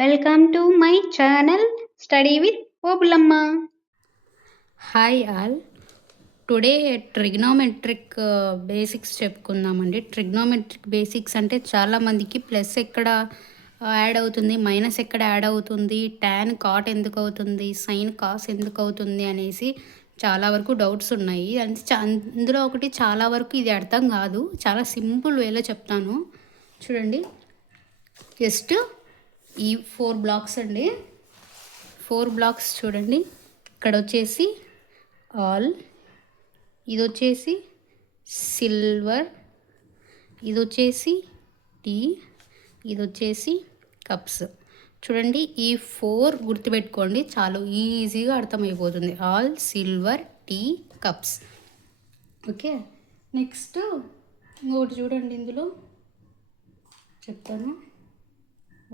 Welcome to my channel study with Obulamma. Hi all. Today trigonometric basics చెప్పుకుందామండి. Trigonometric basics అంటే చాలామందికి plus ఎక్కడ add అవుతుంది, మైనస్ ఎక్కడ యాడ్ అవుతుంది, టాన్ కాట్ ఎందుకు అవుతుంది, సైన్ కాస్ ఎందుకు అవుతుంది అనేసి చాలా వరకు డౌట్స్ ఉన్నాయి. అందులో ఒకటి చాలా వరకు ఇది అర్థం కాదు. చాలా సింపుల్ వేలో చెప్తాను చూడండి. జస్ట్ ఈ 4 బ్లాక్స్ అండి. 4 బ్లాక్స్ చూడండి. ఇక్కడ వచ్చేసి ఆల్, ఇది వచ్చేసి సిల్వర్, ఇది వచ్చేసి టీ, ఇది వచ్చేసి కప్స్. చూడండి ఈ 4 గుర్తుపెట్టుకోండి, చాలా ఈజీగా అర్థమైపోతుంది. All, silver, tea, cups. Okay, next ఇంకొకటి చూడండి, ఇందులో చెప్తాను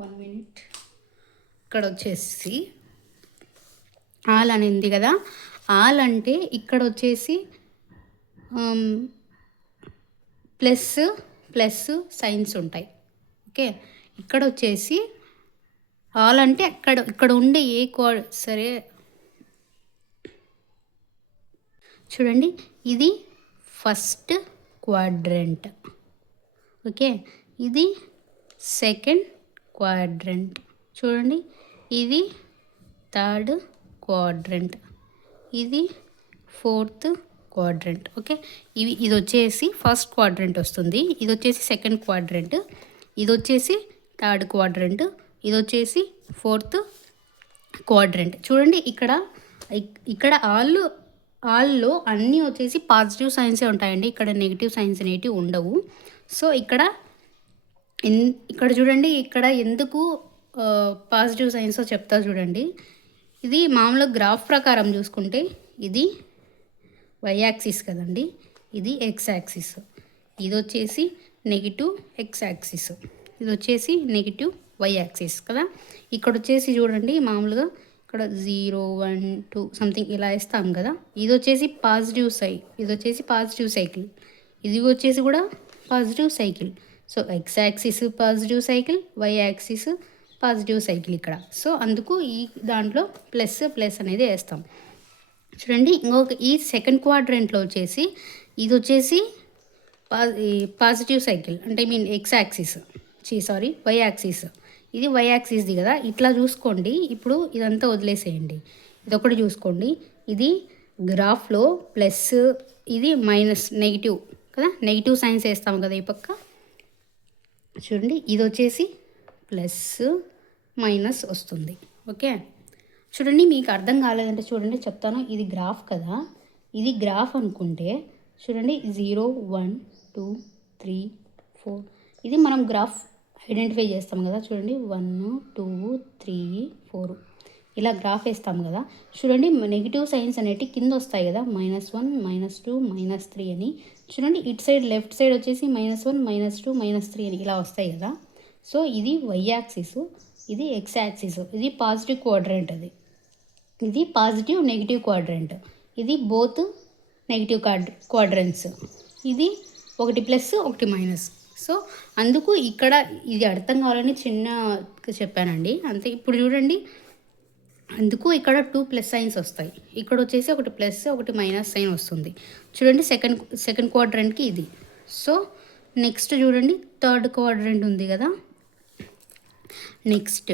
1 మినిట్. ఇక్కడ వచ్చేసి ఆల్ అని ఉంది కదా, ఆల్ అంటే ఇక్కడ వచ్చేసి ప్లస్ ప్లస్ సైన్స్ ఉంటాయి. ఓకే, ఇక్కడ వచ్చేసి ఆల్ అంటే ఇక్కడ ఉండే ఏ సరే చూడండి, ఇది ఫస్ట్ క్వాడ్రంట్. ఓకే, ఇది సెకండ్ క్వాడ్రంట్. చూడండి, ఇది థర్డ్ క్వాడ్రంట్, ఇది ఫోర్త్ క్వాడ్రంట్. ఓకే, ఇది వచ్చేసి ఫస్ట్ క్వాడ్రంట్ వస్తుంది, ఇది వచ్చేసి సెకండ్ క్వాడ్రంట్, ఇది వచ్చేసి థర్డ్ క్వాడ్రంట్, ఇది వచ్చేసి ఫోర్త్ క్వాడ్రంట్. చూడండి ఇక్కడ ఆల్లో అన్నీ వచ్చేసి పాజిటివ్ సైన్సే ఉంటాయండి. ఇక్కడ నెగిటివ్ సైన్స్ అనేటివి ఉండవు. సో ఇక్కడ చూడండి, ఇక్కడ ఎందుకు పాజిటివ్ సైన్స్ చెప్తా చూడండి. ఇది మామూలుగా గ్రాఫ్ ప్రకారం చూసుకుంటే ఇది వై యాక్సిస్ కదండి, ఇది ఎక్స్ యాక్సిస్, ఇది వచ్చేసి నెగిటివ్ ఎక్స్ యాక్సిస్, ఇది వచ్చేసి నెగిటివ్ వై యాక్సిస్ కదా. ఇక్కడ వచ్చేసి చూడండి, మామూలుగా ఇక్కడ 0 1 2 సంథింగ్ ఇలా వేస్తాం కదా. ఇది వచ్చేసి పాజిటివ్ ఇది వచ్చేసి పాజిటివ్ సైకిల్, ఇది వచ్చేసి కూడా positive cycle. So x axis positive cycle, y axis positive cycle ఇక్కడ. సో అందుకు ఈ దాంట్లో ప్లస్ ప్లస్ అనేది వేస్తాం. చూడండి, ఇంకొక ఈ సెకండ్ క్వాడ్రంట్లో వచ్చేసి ఇది వచ్చేసి పాజిటివ్ సైకిల్, అంటే ఎక్స్ యాక్సిస్, వై యాక్సిస్. ఇది వై యాక్సిస్ది కదా. ఇట్లా చూసుకోండి. ఇప్పుడు ఇదంతా వదిలేసేయండి, ఇది ఒకటి చూసుకోండి. ఇది గ్రాఫ్లో ప్లస్, ఇది మైనస్ నెగిటివ్ కదా, నెగిటివ్ సైన్స్ వేస్తాం కదా ఈ పక్క. చూడండి, ఇది వచ్చేసి ప్లస్ మైనస్ వస్తుంది. ఓకే, చూడండి, మీకు అర్థం కాలేదంటే చూడండి చెప్తాను. ఇది గ్రాఫ్ కదా, ఇది గ్రాఫ్ అనుకుంటే చూడండి 0 1 2 3 4, ఇది మనం గ్రాఫ్ ఐడెంటిఫై చేస్తాం కదా. చూడండి 1 2 3 4 ఇలా గ్రాఫ్ వేస్తాం కదా. చూడండి, నెగిటివ్ సైన్స్ అనేవి కింద వస్తాయి కదా, -1 -2 -3 అని. చూడండి, ఇటు సైడ్ లెఫ్ట్ సైడ్ వచ్చేసి -1 -2 -3 అని ఇలా వస్తాయి కదా. సో ఇది వై యాక్సిస్, ఇది ఎక్స్ యాక్సిస్, ఇది పాజిటివ్ క్వాడ్రంట్, ఇది పాజిటివ్ నెగిటివ్ క్వాడ్రంట్, ఇది బోత్ నెగిటివ్ క్వాడ్రంట్స్, ఇది ఒకటి ప్లస్ ఒకటి మైనస్. సో అందుకు ఇక్కడ ఇది అర్థం కావాలని చిన్న చెప్పానండి అంతే. ఇప్పుడు చూడండి, అందుకు ఇక్కడ 2 ప్లస్ సైన్స్ వస్తాయి, ఇక్కడ వచ్చేసి ఒకటి ప్లస్ ఒకటి మైనస్ సైన్ వస్తుంది. చూడండి, సెకండ్ క్వాడ్రంట్కి ఇది. సో నెక్స్ట్ చూడండి, థర్డ్ క్వాడ్రంట్ ఉంది కదా. నెక్స్ట్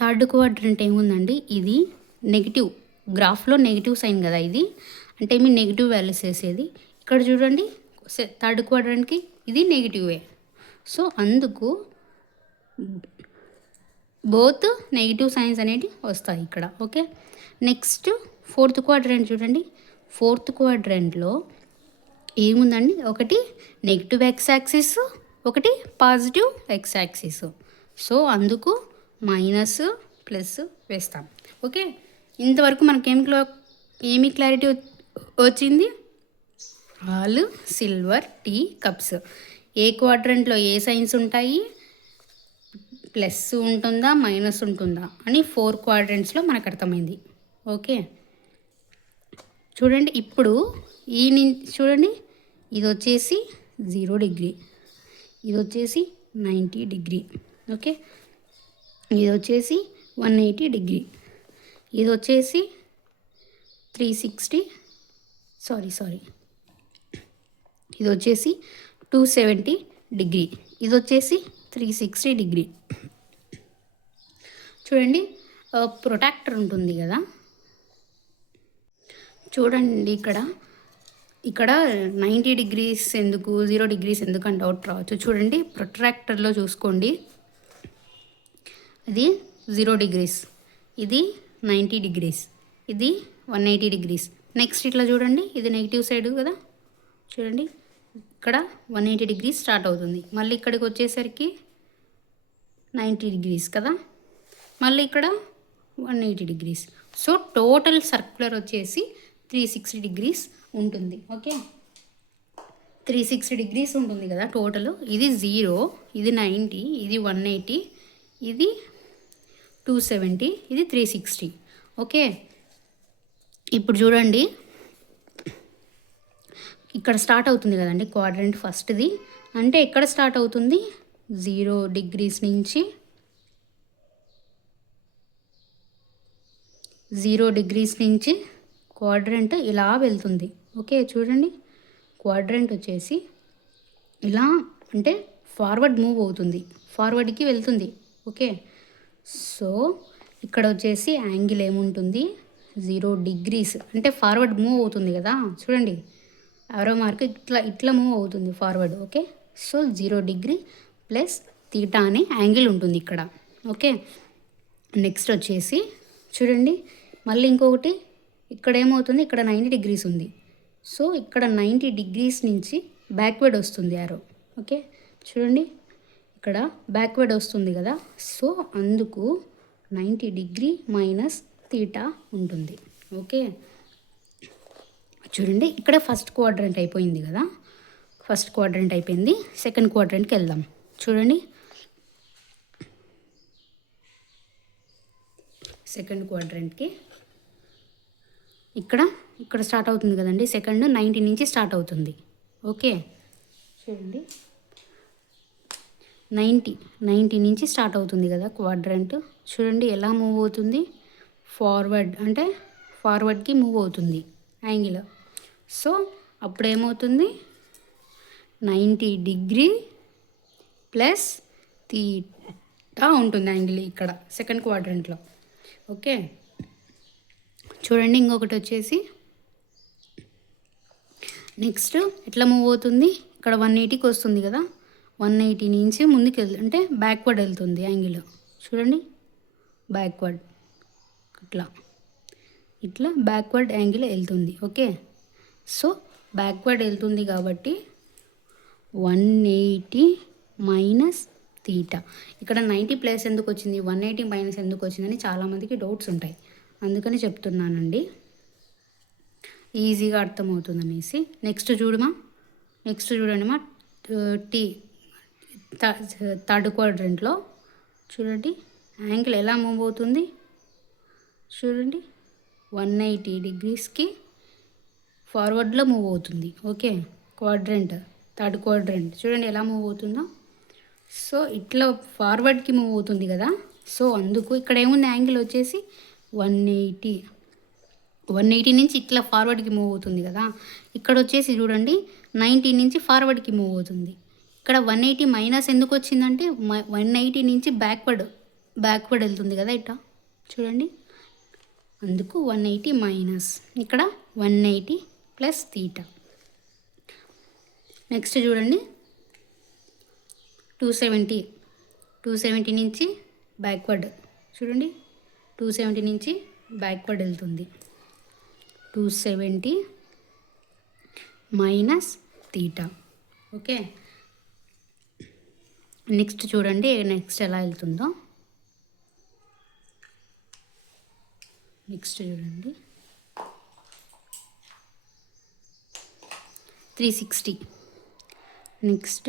థర్డ్ క్వాడ్రంట్ ఏముందండి, ఇది నెగిటివ్, గ్రాఫ్లో నెగిటివ్ సైన్ కదా ఇది, అంటే నెగిటివ్ వాల్యూస్ వేసేది. ఇక్కడ చూడండి, థర్డ్ క్వాడ్రంట్కి ఇది నెగిటివే. సో అందుకు బోత్ నెగిటివ్ సైన్స్ అనేవి వస్తాయి ఇక్కడ. ఓకే, నెక్స్ట్ ఫోర్త్ క్వాడ్రంట్ చూడండి. ఫోర్త్ క్వాడ్రంట్లో ఏముందండి, ఒకటి నెగిటివ్ ఎక్స్ యాక్సిస్, ఒకటి పాజిటివ్ ఎక్స్ యాక్సిస్. సో అందుకు మైనస్ ప్లస్ వేస్తాం. ఓకే, ఇంతవరకు మనకి ఏమి క్లారిటీ వచ్చింది. All, silver, tea, cups. ఏ క్వాడ్రంట్లో ఏ సైన్స్ ఉంటాయి, ప్లస్ ఉంటుందా మైనస్ ఉంటుందా అని 4 క్వాడ్రంట్స్లో మనకు అర్థమైంది. ఓకే, చూడండి, ఇప్పుడు చూడండి, ఇది వచ్చేసి 0 డిగ్రీ, ఇది వచ్చేసి 90 డిగ్రీ. ఓకే, ఇది వచ్చేసి 180 డిగ్రీ, ఇది వచ్చేసి 360 సారీ ఇది వచ్చేసి 270 డిగ్రీ, ఇది వచ్చేసి 360 డిగ్రీ. చూడండి ప్రొటాక్టర్ ఉంటుంది కదా, చూడండి ఇక్కడ 90 డిగ్రీస్ ఎందుకు 0 డిగ్రీస్ ఎందుకు అని డౌట్ రావచ్చు. చూడండి ప్రొట్రాక్టర్లో చూసుకోండి, ఇది 0 డిగ్రీస్, ఇది 90 డిగ్రీస్, ఇది 180 డిగ్రీస్. నెక్స్ట్ ఇట్లా చూడండి, ఇది నెగిటివ్ సైడ్ కదా, చూడండి ఇక్కడ 180 డిగ్రీస్ స్టార్ట్ అవుతుంది, మళ్ళీ ఇక్కడికి వచ్చేసరికి 90 డిగ్రీస్ కదా, మళ్ళీ ఇక్కడ 180 డిగ్రీస్. సో టోటల్ సర్క్యులర్ వచ్చేసి 360 డిగ్రీస్ ఉంటుంది. ఓకే, 360 డిగ్రీస్ ఉంటుంది కదా టోటల్. ఇది 0, ఇది 90, ఇది 180, ఇది 270, ఇది 360. ఓకే, ఇప్పుడు చూడండి ఇక్కడ స్టార్ట్ అవుతుంది కదండి క్వాడ్రంట్ ఫస్ట్ది, అంటే ఎక్కడ స్టార్ట్ అవుతుంది 0 డిగ్రీస్ నుంచి 0 డిగ్రీస్ నుంచి క్వాడ్రంట్ ఇలా వెళ్తుంది. ఓకే, చూడండి క్వాడ్రంట్ వచ్చేసి ఇలా అంటే ఫార్వర్డ్ మూవ్ అవుతుంది, ఫార్వర్డ్కి వెళ్తుంది. ఓకే, సో ఇక్కడ వచ్చేసి యాంగిల్ ఏముంటుంది 0 డిగ్రీస్, అంటే ఫార్వర్డ్ మూవ్ అవుతుంది కదా, చూడండి ఆరో మార్క్ ఇట్లా మూవ్ అవుతుంది forward. Okay, so 0 degree plus theta అనే యాంగిల్ ఉంటుంది ఇక్కడ. ఓకే, నెక్స్ట్ వచ్చేసి చూడండి మళ్ళీ ఇంకొకటి ఇక్కడ ఏమవుతుంది, ఇక్కడ 90 డిగ్రీస్ ఉంది, సో ఇక్కడ 90 డిగ్రీస్ నుంచి బ్యాక్వర్డ్ వస్తుంది యారో. ఓకే, చూడండి ఇక్కడ బ్యాక్వర్డ్ వస్తుంది కదా, సో అందుకు 90 డిగ్రీ మైనస్ తీటా ఉంటుంది. ఓకే, చూడండి ఇక్కడ ఫస్ట్ క్వాడ్రంట్ అయిపోయింది కదా, ఫస్ట్ క్వాడ్రంట్ అయిపోయింది, సెకండ్ క్వాడ్రంట్కి వెళ్దాం. చూడండి సెకండ్ క్వాడ్రంట్కి ఇక్కడ స్టార్ట్ అవుతుంది కదండి, సెకండ్ 90 నుంచి స్టార్ట్ అవుతుంది. ఓకే, చూడండి 90 నుంచి స్టార్ట్ అవుతుంది కదా క్వాడ్రంట్. చూడండి ఎలా మూవ్ అవుతుంది, ఫార్వర్డ్ అంటే ఫార్వర్డ్కి మూవ్ అవుతుంది యాంగిల్. సో అప్పుడు ఏమవుతుంది 90 డిగ్రీ ప్లస్ తీటా ఉంటుంది యాంగిల్ ఇక్కడ సెకండ్ క్వాడ్రంట్లో. ఓకే, చూడండి ఇంకొకటి వచ్చేసి నెక్స్ట్ ఎట్లా మూవ్ అవుతుంది, ఇక్కడ 180కి వస్తుంది కదా, 180 నుంచి ముందుకు అంటే బ్యాక్వర్డ్ వెళ్తుంది యాంగిల్. చూడండి బ్యాక్వర్డ్ ఇట్లా బ్యాక్వర్డ్ యాంగిల్ వెళ్తుంది. ఓకే, సో బ్యాక్వర్డ్ వెళ్తుంది కాబట్టి 180 మైనస్ తీటా. ఇక్కడ 90 ప్లస్ ఎందుకు వచ్చింది, 180 మైనస్ ఎందుకు వచ్చిందని చాలామందికి డౌట్స్ ఉంటాయి, అందుకని చెప్తున్నానండి, ఈజీగా అర్థమవుతుంది అనేసి. నెక్స్ట్ చూడండి మా థర్డ్ క్వాడ్రంట్లో చూడండి యాంగిల్ ఎలా మూవ్ అవుతుంది, చూడండి 180 డిగ్రీస్కి ఫార్వర్డ్లో మూవ్ అవుతుంది. ఓకే, థర్డ్ క్వాడ్రంట్ చూడండి ఎలా మూవ్ అవుతుందో, సో ఇట్లా ఫార్వర్డ్కి మూవ్ అవుతుంది కదా, సో అందుకు ఇక్కడ ఏముంది యాంగిల్ వచ్చేసి 180 నుంచి ఇట్లా ఫార్వర్డ్కి మూవ్ అవుతుంది కదా, ఇక్కడ వచ్చేసి చూడండి 90 నుంచి ఫార్వర్డ్కి మూవ్ అవుతుంది. ఇక్కడ 180 మైనస్ ఎందుకు వచ్చిందంటే 180 నుంచి బ్యాక్వర్డ్ వెళ్తుంది కదా ఇట్లా, చూడండి అందుకు 180 మైనస్, ఇక్కడ 180 ప్లస్ తీటా. నెక్స్ట్ చూడండి 270 నుంచి బ్యాక్వర్డ్, చూడండి 270 నుంచి బ్యాక్వర్డ్ వెళ్తుంది, 270 మైనస్ తీటా. ఓకే, నెక్స్ట్ చూడండి నెక్స్ట్ ఎలా వెళ్తుందో, నెక్స్ట్ చూడండి 360, నెక్స్ట్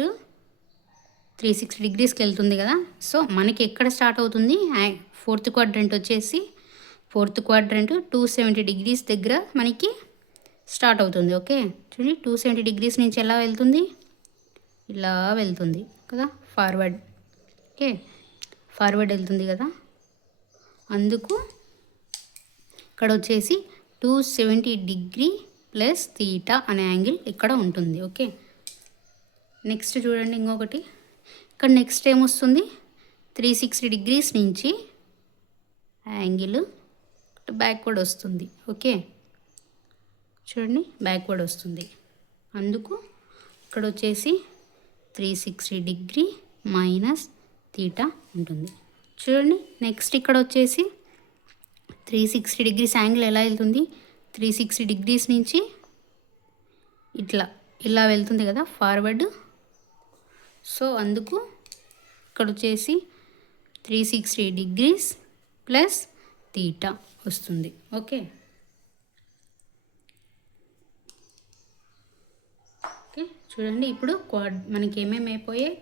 360 డిగ్రీస్కి వెళ్తుంది కదా, సో మనకి ఎక్కడ స్టార్ట్ అవుతుంది ఫోర్త్ క్వాడ్రంట్ వచ్చేసి 270 డిగ్రీస్ దగ్గర మనకి స్టార్ట్ అవుతుంది. ఓకే, చూడండి 270 డిగ్రీస్ నుంచి ఎలా వెళ్తుంది, ఇలా వెళ్తుంది కదా ఫార్వర్డ్. ఓకే, ఫార్వర్డ్ వెళ్తుంది కదా, అందుకు ఇక్కడ వచ్చేసి 270 డిగ్రీ ప్లస్ తీటా అనే యాంగిల్ ఇక్కడ ఉంటుంది. ఓకే, నెక్స్ట్ చూడండి ఇంకొకటి. ఇక్కడ నెక్స్ట్ ఏమొస్తుంది, 360 డిగ్రీస్ నుంచి యాంగిల్ బ్యాక్వర్డ్ వస్తుంది. ఓకే, చూడండి బ్యాక్వర్డ్ వస్తుంది, అందుకు ఇక్కడ వచ్చేసి 360 డిగ్రీ మైనస్ తీటా ఉంటుంది. చూడండి నెక్స్ట్ ఇక్కడ వచ్చేసి 360 డిగ్రీస్ యాంగిల్ ఎలా వెళ్తుంది, 360 డిగ్రీస్ నుంచి ఇలా వెళ్తుంది కదా ఫార్వర్డ్. సో అందుకు ఇక్కడ వచ్చేసి 360 డిగ్రీస్ ప్లస్ తీటా వస్తుంది. ఓకే, ఓకే చూడండి ఇప్పుడు మనకి ఏమేమి అయిపోయాయి.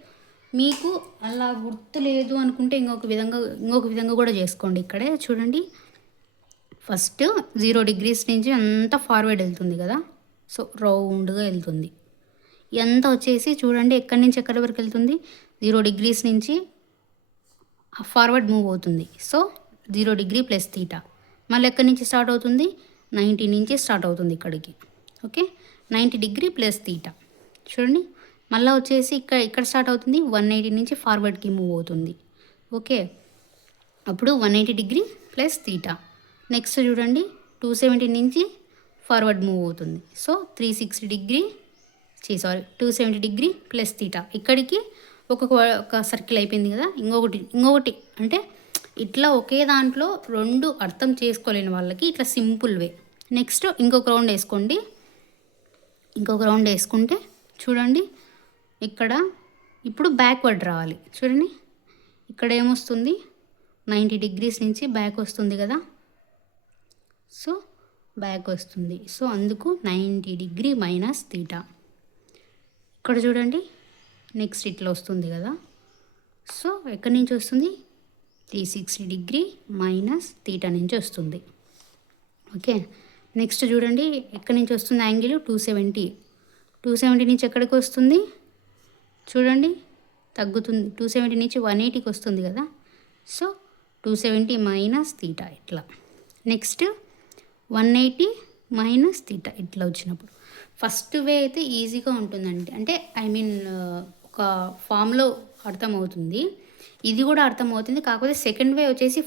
మీకు అలా గుర్తు లేదు అనుకుంటే ఇంకొక విధంగా కూడా చేసుకోండి. ఇక్కడే చూడండి, ఫస్ట్ 0 డిగ్రీస్ నుంచి అంతా ఫార్వర్డ్ వెళ్తుంది కదా, సో రౌండ్గా వెళ్తుంది. ఎంత వచ్చేసి చూడండి ఎక్కడి నుంచి ఎక్కడి వరకు వెళ్తుంది, 0 డిగ్రీస్ నుంచి ఫార్వర్డ్ మూవ్ అవుతుంది. So 0 degree plus theta. మళ్ళీ ఎక్కడి నుంచి స్టార్ట్ అవుతుంది, 90 నుంచి స్టార్ట్ అవుతుంది ఇక్కడికి. Okay, 90 degree plus theta. చూడండి మళ్ళీ వచ్చేసి ఇక్కడ స్టార్ట్ అవుతుంది, 180 నుంచి ఫార్వర్డ్కి మూవ్ అవుతుంది. ఓకే, అప్పుడు 180 డిగ్రీ ప్లస్ తీటా. నెక్స్ట్ చూడండి 270 నుంచి ఫార్వర్డ్ మూవ్ అవుతుంది. So 270 degree plus theta. ఇక్కడికి ఒక సర్కిల్ అయిపోయింది కదా. ఇంకొకటి అంటే ఇట్లా ఒకే దాంట్లో రెండు అర్థం చేసుకోలేని వాళ్ళకి ఇట్లా సింపుల్ వే. నెక్స్ట్ ఇంకొక రౌండ్ వేసుకోండి. ఇంకొక రౌండ్ వేసుకుంటే చూడండి ఇక్కడ ఇప్పుడు బ్యాక్వర్డ్ రావాలి. చూడండి ఇక్కడ ఏమొస్తుంది, 90 డిగ్రీస్ నుంచి బ్యాక్ వస్తుంది కదా, సో బ్యాక్ వస్తుంది. సో అందుకు 90 డిగ్రీ మైనస్ తీటా. ఇక్కడ చూడండి నెక్స్ట్ ఇట్లా వస్తుంది కదా, సో ఎక్కడి నుంచి వస్తుంది, 360 డిగ్రీ మైనస్ తీటా నుంచి వస్తుంది. ఓకే, నెక్స్ట్ చూడండి ఎక్కడి నుంచి వస్తుంది యాంగిల్, 270 నుంచి ఎక్కడికి వస్తుంది, చూడండి తగ్గుతుంది, 270 నుంచి 180కి వస్తుంది కదా, సో 270 మైనస్ తీటా ఇట్లా. నెక్స్ట్ 180 మైనస్ తీటా ఇట్లా వచ్చినప్పుడు ఫస్ట్ వే అయితే ఈజీగా ఉంటుందండి. అంటే ఒక ఫామ్లో అర్థమవుతుంది, ఇది కూడా అర్థమవుతుంది. కాకపోతే సెకండ్ వే వచ్చేసి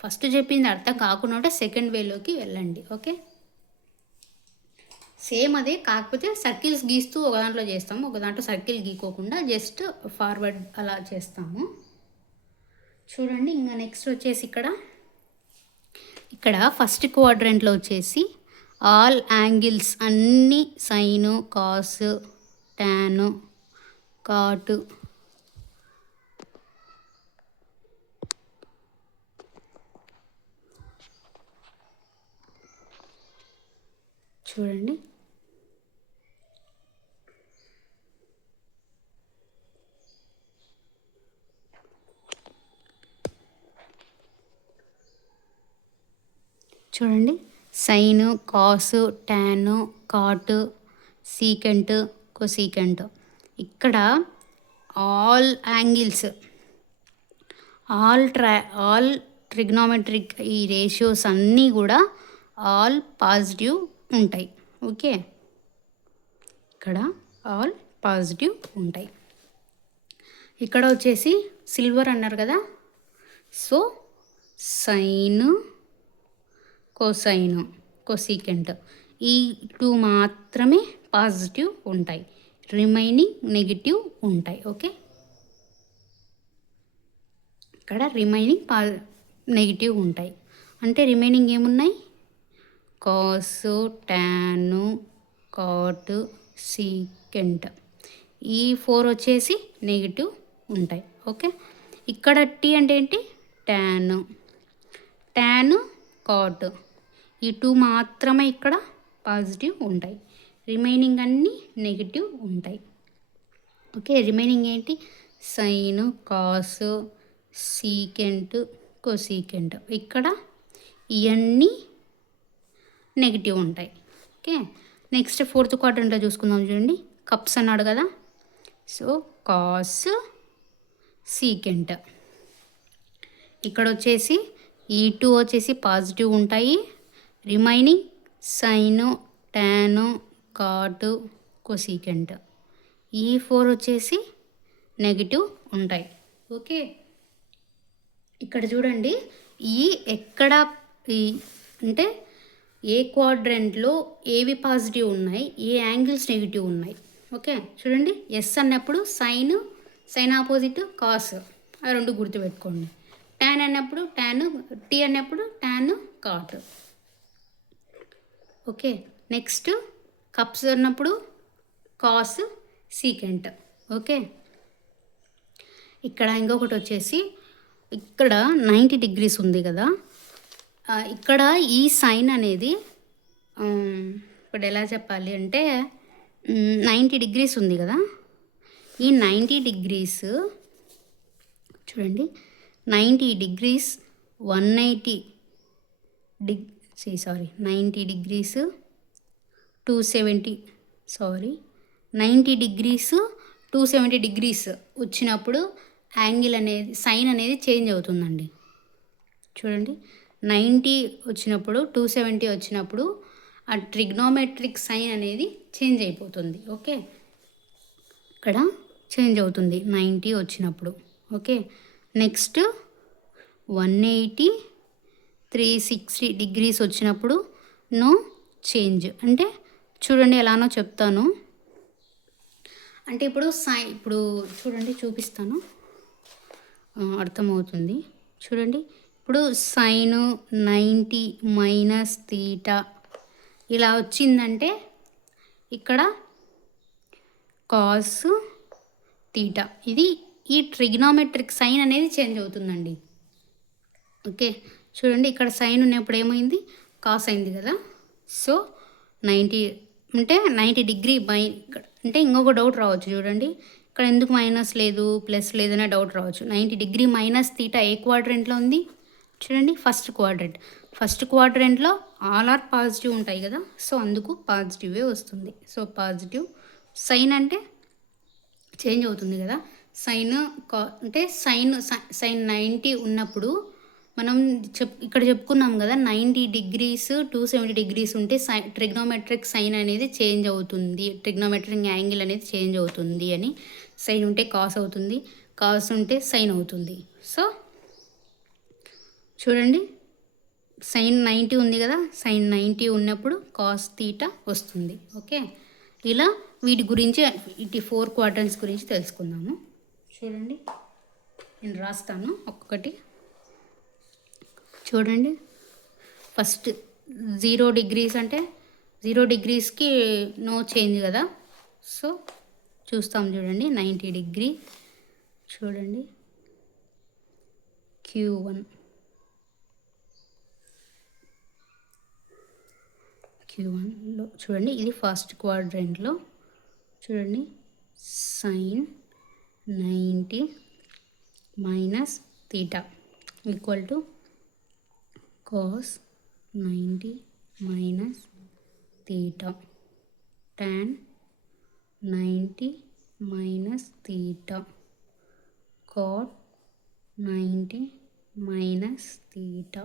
ఫస్ట్ చెప్పింది అర్థం కాకుండా ఉంటే సెకండ్ వేలోకి వెళ్ళండి. ఓకే, సేమ్ అదే, కాకపోతే సర్కిల్స్ గీస్తూ ఒక దాంట్లో చేస్తాము, ఒక దాంట్లో సర్కిల్ గీకోకుండా జస్ట్ ఫార్వర్డ్ అలా చేస్తాము. చూడండి ఇంకా నెక్స్ట్ వచ్చేసి ఇక్కడ ఫస్ట్ క్వాడ్రంట్లో వచ్చేసి ఆల్ యాంగిల్స్ అన్నీ సైను, కాసు, టాను, కాటు, చూడండి సైను, కాసు, టాను, కాటు, సీకెంట్, కొసీకెంట్. ఇక్కడ ఆల్ యాంగిల్స్, ఆల్ ట్రిగ్నోమెట్రిక్ ఈ రేషియోస్ అన్నీ కూడా ఆల్ పాజిటివ్ ఉంటాయి. ఓకే, ఇక్కడ ఆల్ పాజిటివ్ ఉంటాయి. ఇక్కడ వచ్చేసి సిల్వర్ అన్నారు కదా, సో సైను, కోసైను, కొసీకెంట్ ఈ 2 మాత్రమే పాజిటివ్ ఉంటాయి, రిమైనింగ్ నెగిటివ్ ఉంటాయి. ఓకే, ఇక్కడ రిమైనింగ్ నెగిటివ్ ఉంటాయి. అంటే రిమైనింగ్ ఏమున్నాయి, కాసు, టాను, కాటు, సీకెంట్ ఈ 4 వచ్చేసి నెగిటివ్ ఉంటాయి. ఓకే, ఇక్కడ టీ అంటే ఏంటి, టాను, కాటు ఈ 2 మాత్రమే ఇక్కడ పాజిటివ్ ఉంటాయి, రిమైనింగ్ అన్నీ నెగిటివ్ ఉంటాయి. ఓకే, రిమైనింగ్ ఏంటి, సైను, కాసు, సీకెంట్, కొసీకెంట్ ఇక్కడ ఇవన్నీ నెగిటివ్ ఉంటాయి. ఓకే, నెక్స్ట్ ఫోర్త్ క్వాడ్రంట్లో చూసుకుందాం. చూడండి కప్స్ అన్నాడు కదా, సో కాస్, సీకెంట్ ఇక్కడ వచ్చేసి ఈ 2 వచ్చేసి పాజిటివ్ ఉంటాయి. రిమైనింగ్ సైను, టాను, కాటు, కొసీకెంట్ ఈ 4 వచ్చేసి నెగిటివ్ ఉంటాయి. ఓకే, ఇక్కడ చూడండి ఈ ఎక్కడ ఈ అంటే ఏ క్వాడ్రెంట్లో ఏవి పాజిటివ్ ఉన్నాయి, ఏ యాంగిల్స్ నెగిటివ్ ఉన్నాయి. ఓకే, చూడండి ఎస్ అన్నప్పుడు సైన్ ఆపోజిట్ కాస్, ఆ రెండు గుర్తుపెట్టుకోండి. టాన్ అన్నప్పుడు టాన్, టీ అన్నప్పుడు tan cot. Okay, next cups అన్నప్పుడు కాస్ సీకెంట్. ఓకే, ఇక్కడ ఇంకొకటి వచ్చేసి ఇక్కడ 90 degrees ఉంది కదా, ఇక్కడ ఈ సైన్ అనేది ఇప్పుడు ఎలా చెప్పాలి అంటే 90 degrees ఉంది కదా, ఈ 90 degrees చూడండి 90 degrees 180 90 degrees 270 90 degrees 270 degrees వచ్చినప్పుడు యాంగిల్ అనేది సైన్ అనేది చేంజ్ అవుతుందండి. చూడండి 90 వచ్చినప్పుడు 270 వచ్చినప్పుడు ఆ ట్రిగ్నోమెట్రిక్ సైన్ అనేది చేంజ్ అయిపోతుంది. ఓకే, ఇక్కడ చేంజ్ అవుతుంది 90 వచ్చినప్పుడు. ఓకే, నెక్స్ట్ 180 360 degrees వచ్చినప్పుడు నో చేంజ్. అంటే చూడండి ఎలానో చెప్తాను. అంటే ఇప్పుడు చూడండి చూపిస్తాను, అర్థమవుతుంది. చూడండి ఇప్పుడు సైను 90 మైనస్ తీటా ఇలా వచ్చిందంటే ఇక్కడ కాస్ తీటా, ఇది ఈ ట్రిగ్నోమెట్రిక్ సైన్ అనేది చేంజ్ అవుతుందండి. ఓకే, చూడండి ఇక్కడ సైన్ ఉన్నప్పుడు ఏమైంది, కాస్ అయింది కదా. సో 90 అంటే 90 degree అంటే ఇంకొక డౌట్ రావచ్చు. చూడండి ఇక్కడ ఎందుకు మైనస్ లేదు ప్లస్ లేదనే డౌట్ రావచ్చు. 90 degree మైనస్ తీటా ఏ క్వాడ్రెంట్లో ఉంది, చూడండి ఫస్ట్ క్వాడ్రెంట్లో ఆల్ ఆర్ పాజిటివ్ ఉంటాయి కదా, సో అందుకు పాజిటివే వస్తుంది. సో పాజిటివ్ సైన్ అంటే చేంజ్ అవుతుంది కదా, అంటే సైన్ 90 ఉన్నప్పుడు మనం ఇక్కడ చెప్పుకున్నాం కదా 90 degrees 270 degrees ఉంటే ట్రిగ్నోమెట్రిక్ సైన్ అనేది చేంజ్ అవుతుంది, ట్రిగ్నోమెట్రిక్ యాంగిల్ అనేది చేంజ్ అవుతుంది అని. సైన్ ఉంటే కాస్ అవుతుంది, కాస్ ఉంటే సైన్ అవుతుంది. సో చూడండి సైన్ 90 ఉంది కదా, సైన్ 90 ఉన్నప్పుడు కాస్ తీటా వస్తుంది. ఓకే, ఇలా వీటి గురించి 4 క్వాడ్రంట్స్ గురించి తెలుసుకుందాము. చూడండి నేను రాస్తాను ఒక్కొక్కటి. చూడండి ఫస్ట్ 0 degrees అంటే 0 degreesకి నో చేంజ్ కదా, సో చూస్తాం. చూడండి 90 degree, చూడండి Q1లో చూడండి ఇది ఫస్ట్ క్వాడ్రెంట్లో. చూడండి sine 90 minus theta equal to cos 90 minus theta tan 90 minus theta cot 90 minus theta.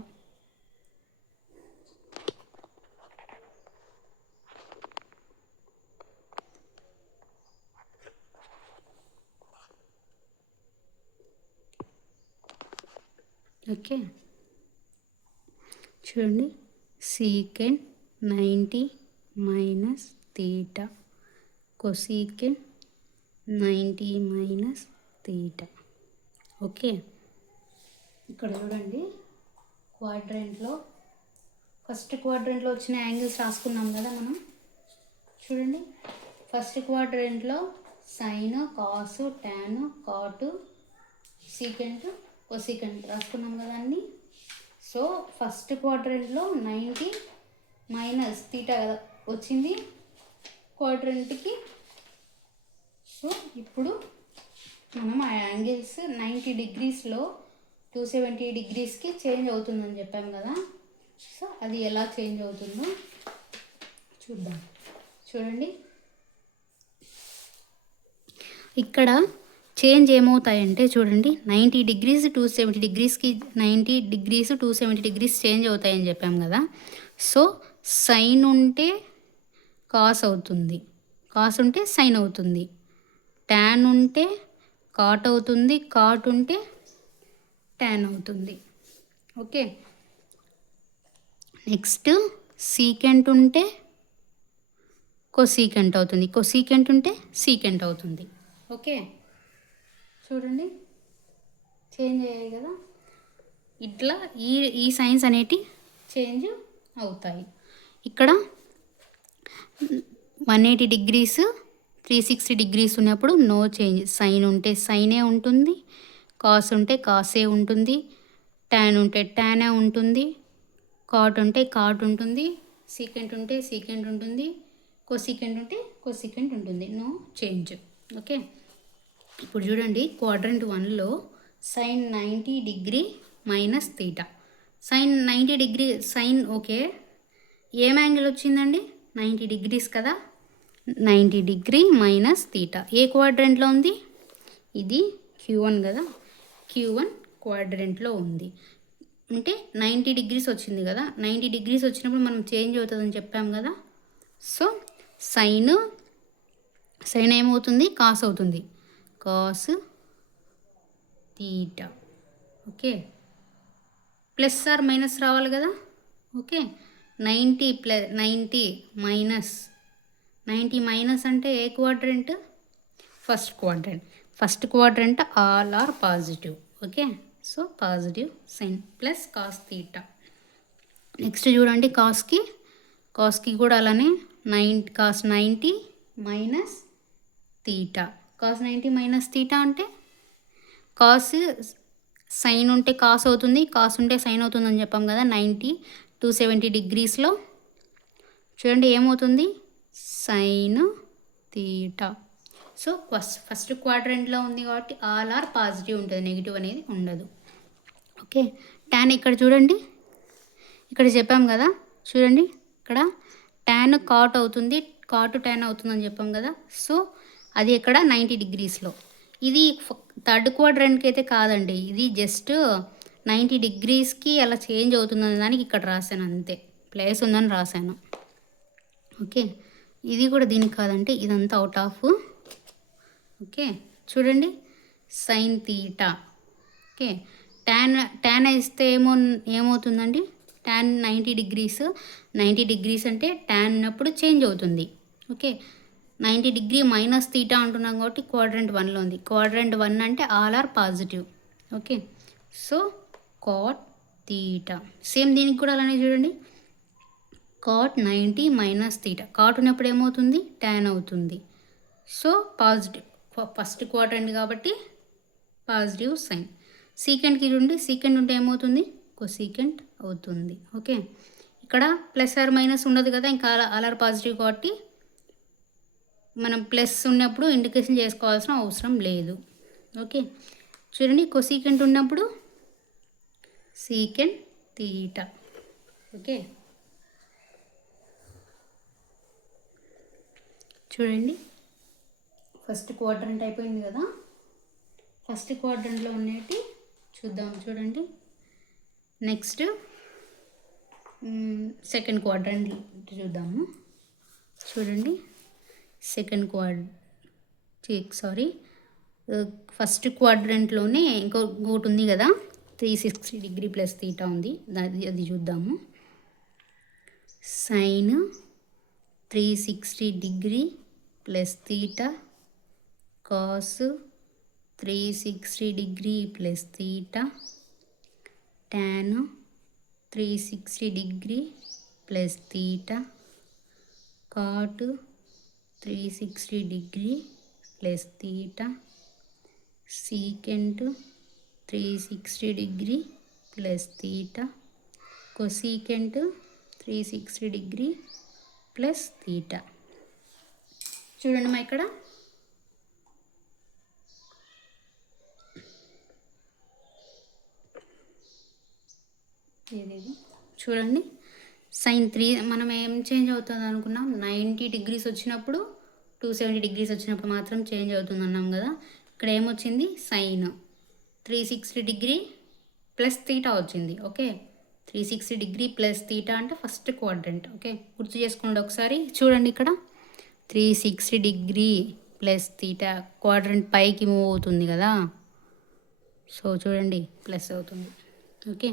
Okay, చూడండి secant 90 minus theta cosecant 90 minus theta. Okay, ఇక్కడ చూడండి ఫస్ట్ క్వాడ్రెంట్లో వచ్చిన యాంగిల్స్ రాసుకున్నాం కదా మనం. చూడండి ఫస్ట్ క్వాడ్రెంట్లో సైన్ కాసు టాన్ కాటు సీకెంట్ కొసీకెంట్ రాసుకున్నాం కదా అన్నీ. సో ఫస్ట్ క్వాడ్రెంట్లో 90 మైనస్ తీటా కదా వచ్చింది క్వాడ్రెంట్కి. సో ఇప్పుడు మనం ఆ యాంగిల్స్ 90 degreesలో 270 degreesకి చేంజ్ అవుతుందని చెప్పాం కదా. సో అది ఎలా చేంజ్ అవుతుందో చూద్దాం. చూడండి ఇక్కడ చేంజ్ ఏమవుతాయంటే చూడండి 90 డిగ్రీస్ 270 డిగ్రీస్కి 90 డిగ్రీస్ 270 డిగ్రీస్ చేంజ్ అవుతాయని చెప్పాం కదా. సో సైన్ ఉంటే కాస్ అవుతుంది, కాస్ ఉంటే సైన్ అవుతుంది, ట్యాన్ ఉంటే కాట్ అవుతుంది, కాట్ ఉంటే ట్యాన్ అవుతుంది. ఓకే, నెక్స్ట్ సీకెంట్ ఉంటే కొసీకెంట్ అవుతుంది, కొసీకెంట్ ఉంటే సీకెంట్ అవుతుంది. ఓకే, చూడండి చేంజ్ అయ్యాయి కదా. ఇట్లా ఈ సైన్స్ అనేటి చేంజ్ అవుతాయి. ఇక్కడ 180 డిగ్రీస్ 360 డిగ్రీస్ ఉన్నప్పుడు నో చేంజ్. సైన్ ఉంటే సైనే ఉంటుంది, కాస్ ఉంటే కాసే ఉంటుంది, ట్యాన్ ఉంటే ట్యానే ఉంటుంది, కాట్ ఉంటే కాట్ ఉంటుంది, సీకెంట్ ఉంటే సీకెంట్ ఉంటుంది, కొసీకెంట్ ఉంటే కొసీకెంట్ ఉంటుంది. No change. ఓకే, ఇప్పుడు చూడండి క్వాడ్రంట్ 1లో sine 90 degree minus theta. Sine 90 degree sine okay, ఏం యాంగిల్ వచ్చిందండి 90 డిగ్రీస్ కదా. 90 డిగ్రీ మైనస్ తీటా ఏ క్వాడ్రంట్లో ఉంది, ఇది Q1 కదా, Q1 క్వాడ్రంట్లో ఉంది. అంటే 90 డిగ్రీస్ వచ్చింది కదా, 90 డిగ్రీస్ వచ్చినప్పుడు మనం చేంజ్ అవుతుందని చెప్పాం కదా. సో సైన్ ఏమవుతుంది, కాస్ అవుతుంది, cos theta. Okay, plus or minus రావాలి కదా. ఓకే, 90 మైనస్ 90 మైనస్ అంటే ఏ quadrant, first quadrant. First quadrant all are positive. Okay, so positive sine plus cos theta. Next చూడండి కాస్కి కూడా అలానే cos 90 minus theta. Cos 90 minus theta అంటే cos sine ఉంటే కాస్ అవుతుంది, కాస్ ఉంటే సైన్ అవుతుంది అని చెప్పాం కదా. 90 270 డిగ్రీస్లో చూడండి ఏమవుతుంది, సైన్ తీటా. సో ఫస్ట్ క్వాడ్రంట్లో ఉంది కాబట్టి ఆల్ ఆర్ పాజిటివ్ ఉంటుంది, నెగిటివ్ అనేది ఉండదు. ఓకే, ట్యాన్ ఇక్కడ చూడండి, ఇక్కడ చెప్పాం కదా చూడండి, ఇక్కడ ట్యాన్ కాట్ అవుతుంది, కాటు ట్యాన్ అవుతుందని చెప్పాం కదా. సో అది ఇక్కడ 90 డిగ్రీస్లో. ఇది థర్డ్ క్వాడ్రంట్కి అయితే కాదండి, ఇది జస్ట్ 90 డిగ్రీస్కి అలా చేంజ్ అవుతుందనే దానికి ఇక్కడ రాశాను అంతే, ప్లేస్ ఉందని రాశాను. ఓకే, ఇది కూడా దీనికి కాదంటే ఇదంతా అవుట్ ఆఫ్. ఓకే, చూడండి సైన్ తీటా. ఓకే, ట్యాన్ ఇస్తే ఏమవుతుందండి, ట్యాన్ 90 డిగ్రీస్ అంటే ట్యాన్ ఉన్నప్పుడు చేంజ్ అవుతుంది. ఓకే, 90 డిగ్రీ మైనస్ తీటా అంటున్నాం కాబట్టి క్వాడ్రంట్ 1లో ఉంది. క్వాడ్రంట్ 1 అంటే all are positive. Okay, so cot theta. Same దీనికి కూడా అలానే చూడండి, కాట్ 90 మైనస్ తీటా. కాట్ ఉన్నప్పుడు ఏమవుతుంది, ట్యాన్ అవుతుంది. సో పాజిటివ్, ఫస్ట్ క్వాడ్రంట్ కాబట్టి పాజిటివ్ సైన్. సీకెంట్కి చూడండి, సీకెంట్ ఉంటే ఏమవుతుంది, కొసీకెంట్ అవుతుంది. ఓకే, ఇక్కడ ప్లస్ ఆర్ మైనస్ ఉండదు కదా, ఇంకా ఆల్ ఆర్ పాజిటివ్ కాబట్టి మనం ప్లస్ ఉన్నప్పుడు ఇండికేషన్ చేసుకోవాల్సిన అవసరం లేదు. ఓకే, చూడండి కొసీకెంట్ ఉన్నప్పుడు సీకెంట్ తీటా. ఓకే, చూడండి ఫస్ట్ క్వాడ్రంట్ అయిపోయింది కదా. ఫస్ట్ క్వాడ్రంట్లో ఉన్నటి చూద్దాం. చూడండి నెక్స్ట్ సెకండ్ క్వాడ్రంట్ చూద్దాము. చూడండి ఫస్ట్ క్వాడ్రంట్లోనే ఇంకోటి ఉంది కదా, 360 డిగ్రీ ప్లస్ తీటా ఉంది, అది చూద్దాము. Sine 360 degree plus theta, cos 360 degree plus theta, tan 360 degree plus theta, cot 360 degree plus theta, secant 360 degree plus theta, cosecant 360 degree plus theta. చూడండి మా ఇక్కడ చూడండి సైన్ 3 మనం ఏం చేంజ్ అవుతుంది అనుకున్నాం, 90 డిగ్రీస్ వచ్చినప్పుడు 270 డిగ్రీస్ వచ్చినప్పుడు మాత్రం చేంజ్ అవుతుంది అన్నాం కదా. ఇక్కడ ఏమొచ్చింది సైన్ 360 డిగ్రీ ప్లస్ తీటా వచ్చింది. ఓకే, 360 డిగ్రీ ప్లస్ తీటా అంటే ఫస్ట్ క్వాడ్రంట్. ఓకే, గుర్తు చేసుకోండి ఒకసారి. చూడండి ఇక్కడ 360 డిగ్రీ ప్లస్ తీటా క్వాడ్రంట్ పైకి మూవ్ అవుతుంది కదా, సో చూడండి ప్లస్ అవుతుంది. ఓకే,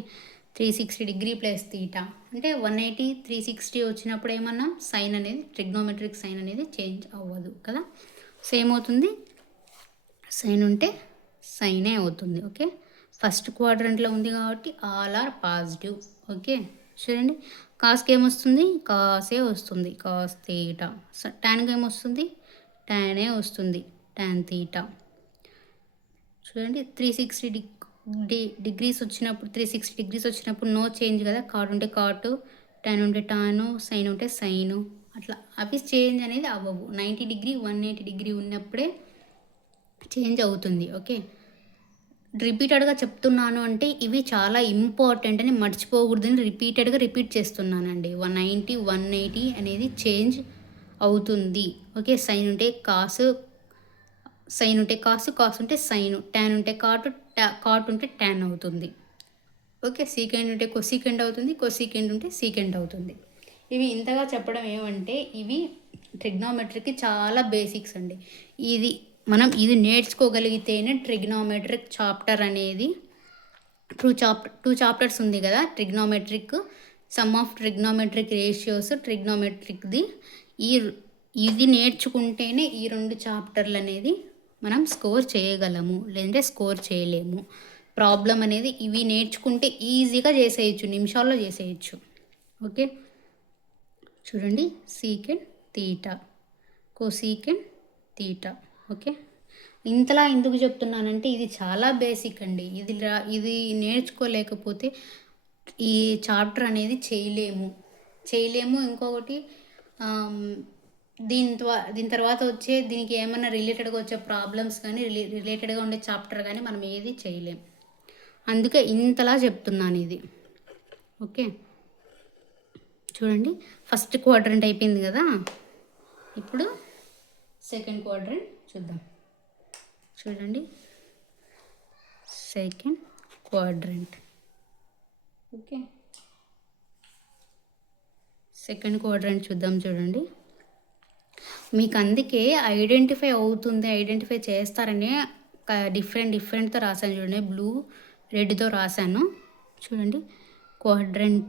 360 డిగ్రీ ప్లస్ తీటా అంటే 180 360 వచ్చినప్పుడు ఏమన్నా సైన్ అనేది ట్రిగ్నోమెట్రిక్ సైన్ అనేది చేంజ్ అవ్వదు కదా, సేమ్ అవుతుంది. సైన్ ఉంటే సైనే అవుతుంది. ఓకే, ఫస్ట్ క్వాడ్రంట్లో ఉంది కాబట్టి ఆల్ ఆర్ పాజిటివ్. ఓకే, చూడండి కాస్కి ఏమొస్తుంది, కాసే వస్తుంది, కాస్ తీటా. ట్యాన్కి ఏమొస్తుంది, ట్యానే వస్తుంది, ట్యాన్ తీటా. చూడండి 360 డిగ్రీస్ వచ్చినప్పుడు 360 డిగ్రీస్ వచ్చినప్పుడు నో చేంజ్ కదా, కాట్ ఉంటే కాటు, ట్యాన్ ఉంటే టాను, సైన్ ఉంటే సైను, అట్లా అవి చేంజ్ అనేది అవ్వవు. 90 డిగ్రీ 180 డిగ్రీ ఉన్నప్పుడే చేంజ్ అవుతుంది. ఓకే, రిపీటెడ్గా చెప్తున్నాను అంటే ఇవి చాలా ఇంపార్టెంట్ అని మర్చిపోకూడదని రిపీటెడ్గా రిపీట్ చేస్తున్నానండి. 190 180 అనేది చేంజ్ అవుతుంది. ఓకే, సైన్ ఉంటే కాసు, సైన్ ఉంటే కాసు, కాసు ఉంటే సైను, ట్యాన్ ఉంటే కాటు, కాట్ ఉంటే ట్యాన్ అవుతుంది. ఓకే, సీకెండ్ ఉంటే కొసీకెండ్ అవుతుంది, కొసీకెండ్ ఉంటే సీకెండ్ అవుతుంది. ఇవి ఇంతగా చెప్పడం ఏమంటే ఇవి ట్రిగ్నోమెట్రీకి చాలా బేసిక్స్ అండి. ఇది నేర్చుకోగలిగితేనే ట్రిగ్నోమెట్రిక్ చాప్టర్ అనేది టూ చాప్టర్స్ ఉంది కదా, trigonometric sum of trigonometric ratios, ట్రిగ్నోమెట్రిక్ది. ఇది నేర్చుకుంటేనే ఈ 2 చాప్టర్లు అనేది మనం స్కోర్ చేయగలము, లేదంటే స్కోర్ చేయలేము. ప్రాబ్లం అనేది ఇవి నేర్చుకుంటే ఈజీగా చేసేయచ్చు, నిమిషాల్లో చేసేయచ్చు. ఓకే, చూడండి సీకెండ్ తీటా, కోసీకెండ్ తీటా. ఓకే, ఇంతలా ఎందుకు చెప్తున్నానంటే ఇది చాలా బేసిక్ అండి. ఇది నేర్చుకోలేకపోతే ఈ చాప్టర్ అనేది చేయలేము. ఇంకొకటి దీని తర్వాత వచ్చే దీనికి ఏమైనా రిలేటెడ్గా వచ్చే ప్రాబ్లమ్స్ కానీ రిలేటెడ్గా ఉండే చాప్టర్ కానీ మనం ఏది చేయలేం. అందుకే ఇంతలా చెప్తున్నాను ఇది. ఓకే, చూడండి ఫస్ట్ క్వాడ్రంట్ అయిపోయింది కదా, ఇప్పుడు సెకండ్ క్వాడ్రంట్ చూద్దాం. చూడండి second quadrant. Okay, second quadrant చూద్దాం. చూడండి మీకు అందుకే ఐడెంటిఫై చేస్తారని డిఫరెంట్తో రాశాను. చూడండి బ్లూ రెడ్తో రాశాను. చూడండి క్వాడ్రంట్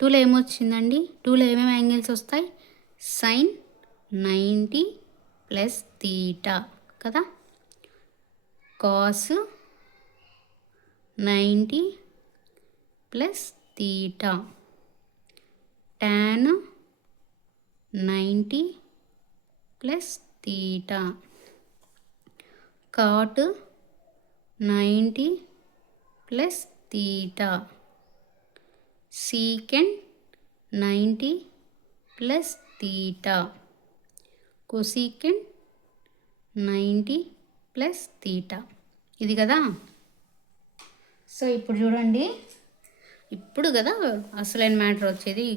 టూలో ఏమొచ్చిందండి, 2లో ఏమేమి యాంగిల్స్ వస్తాయి, సైన్ 90 ప్లస్ తీటా కదా, cos 90 plus theta, tan 90 plus theta, cot 90 plus theta, secant 90 plus theta, cosecant 90 plus theta. ఇది కదా. సో ఇప్పుడు చూడండి, ఇప్పుడు కదా అసలైన మ్యాటర్ వచ్చేది,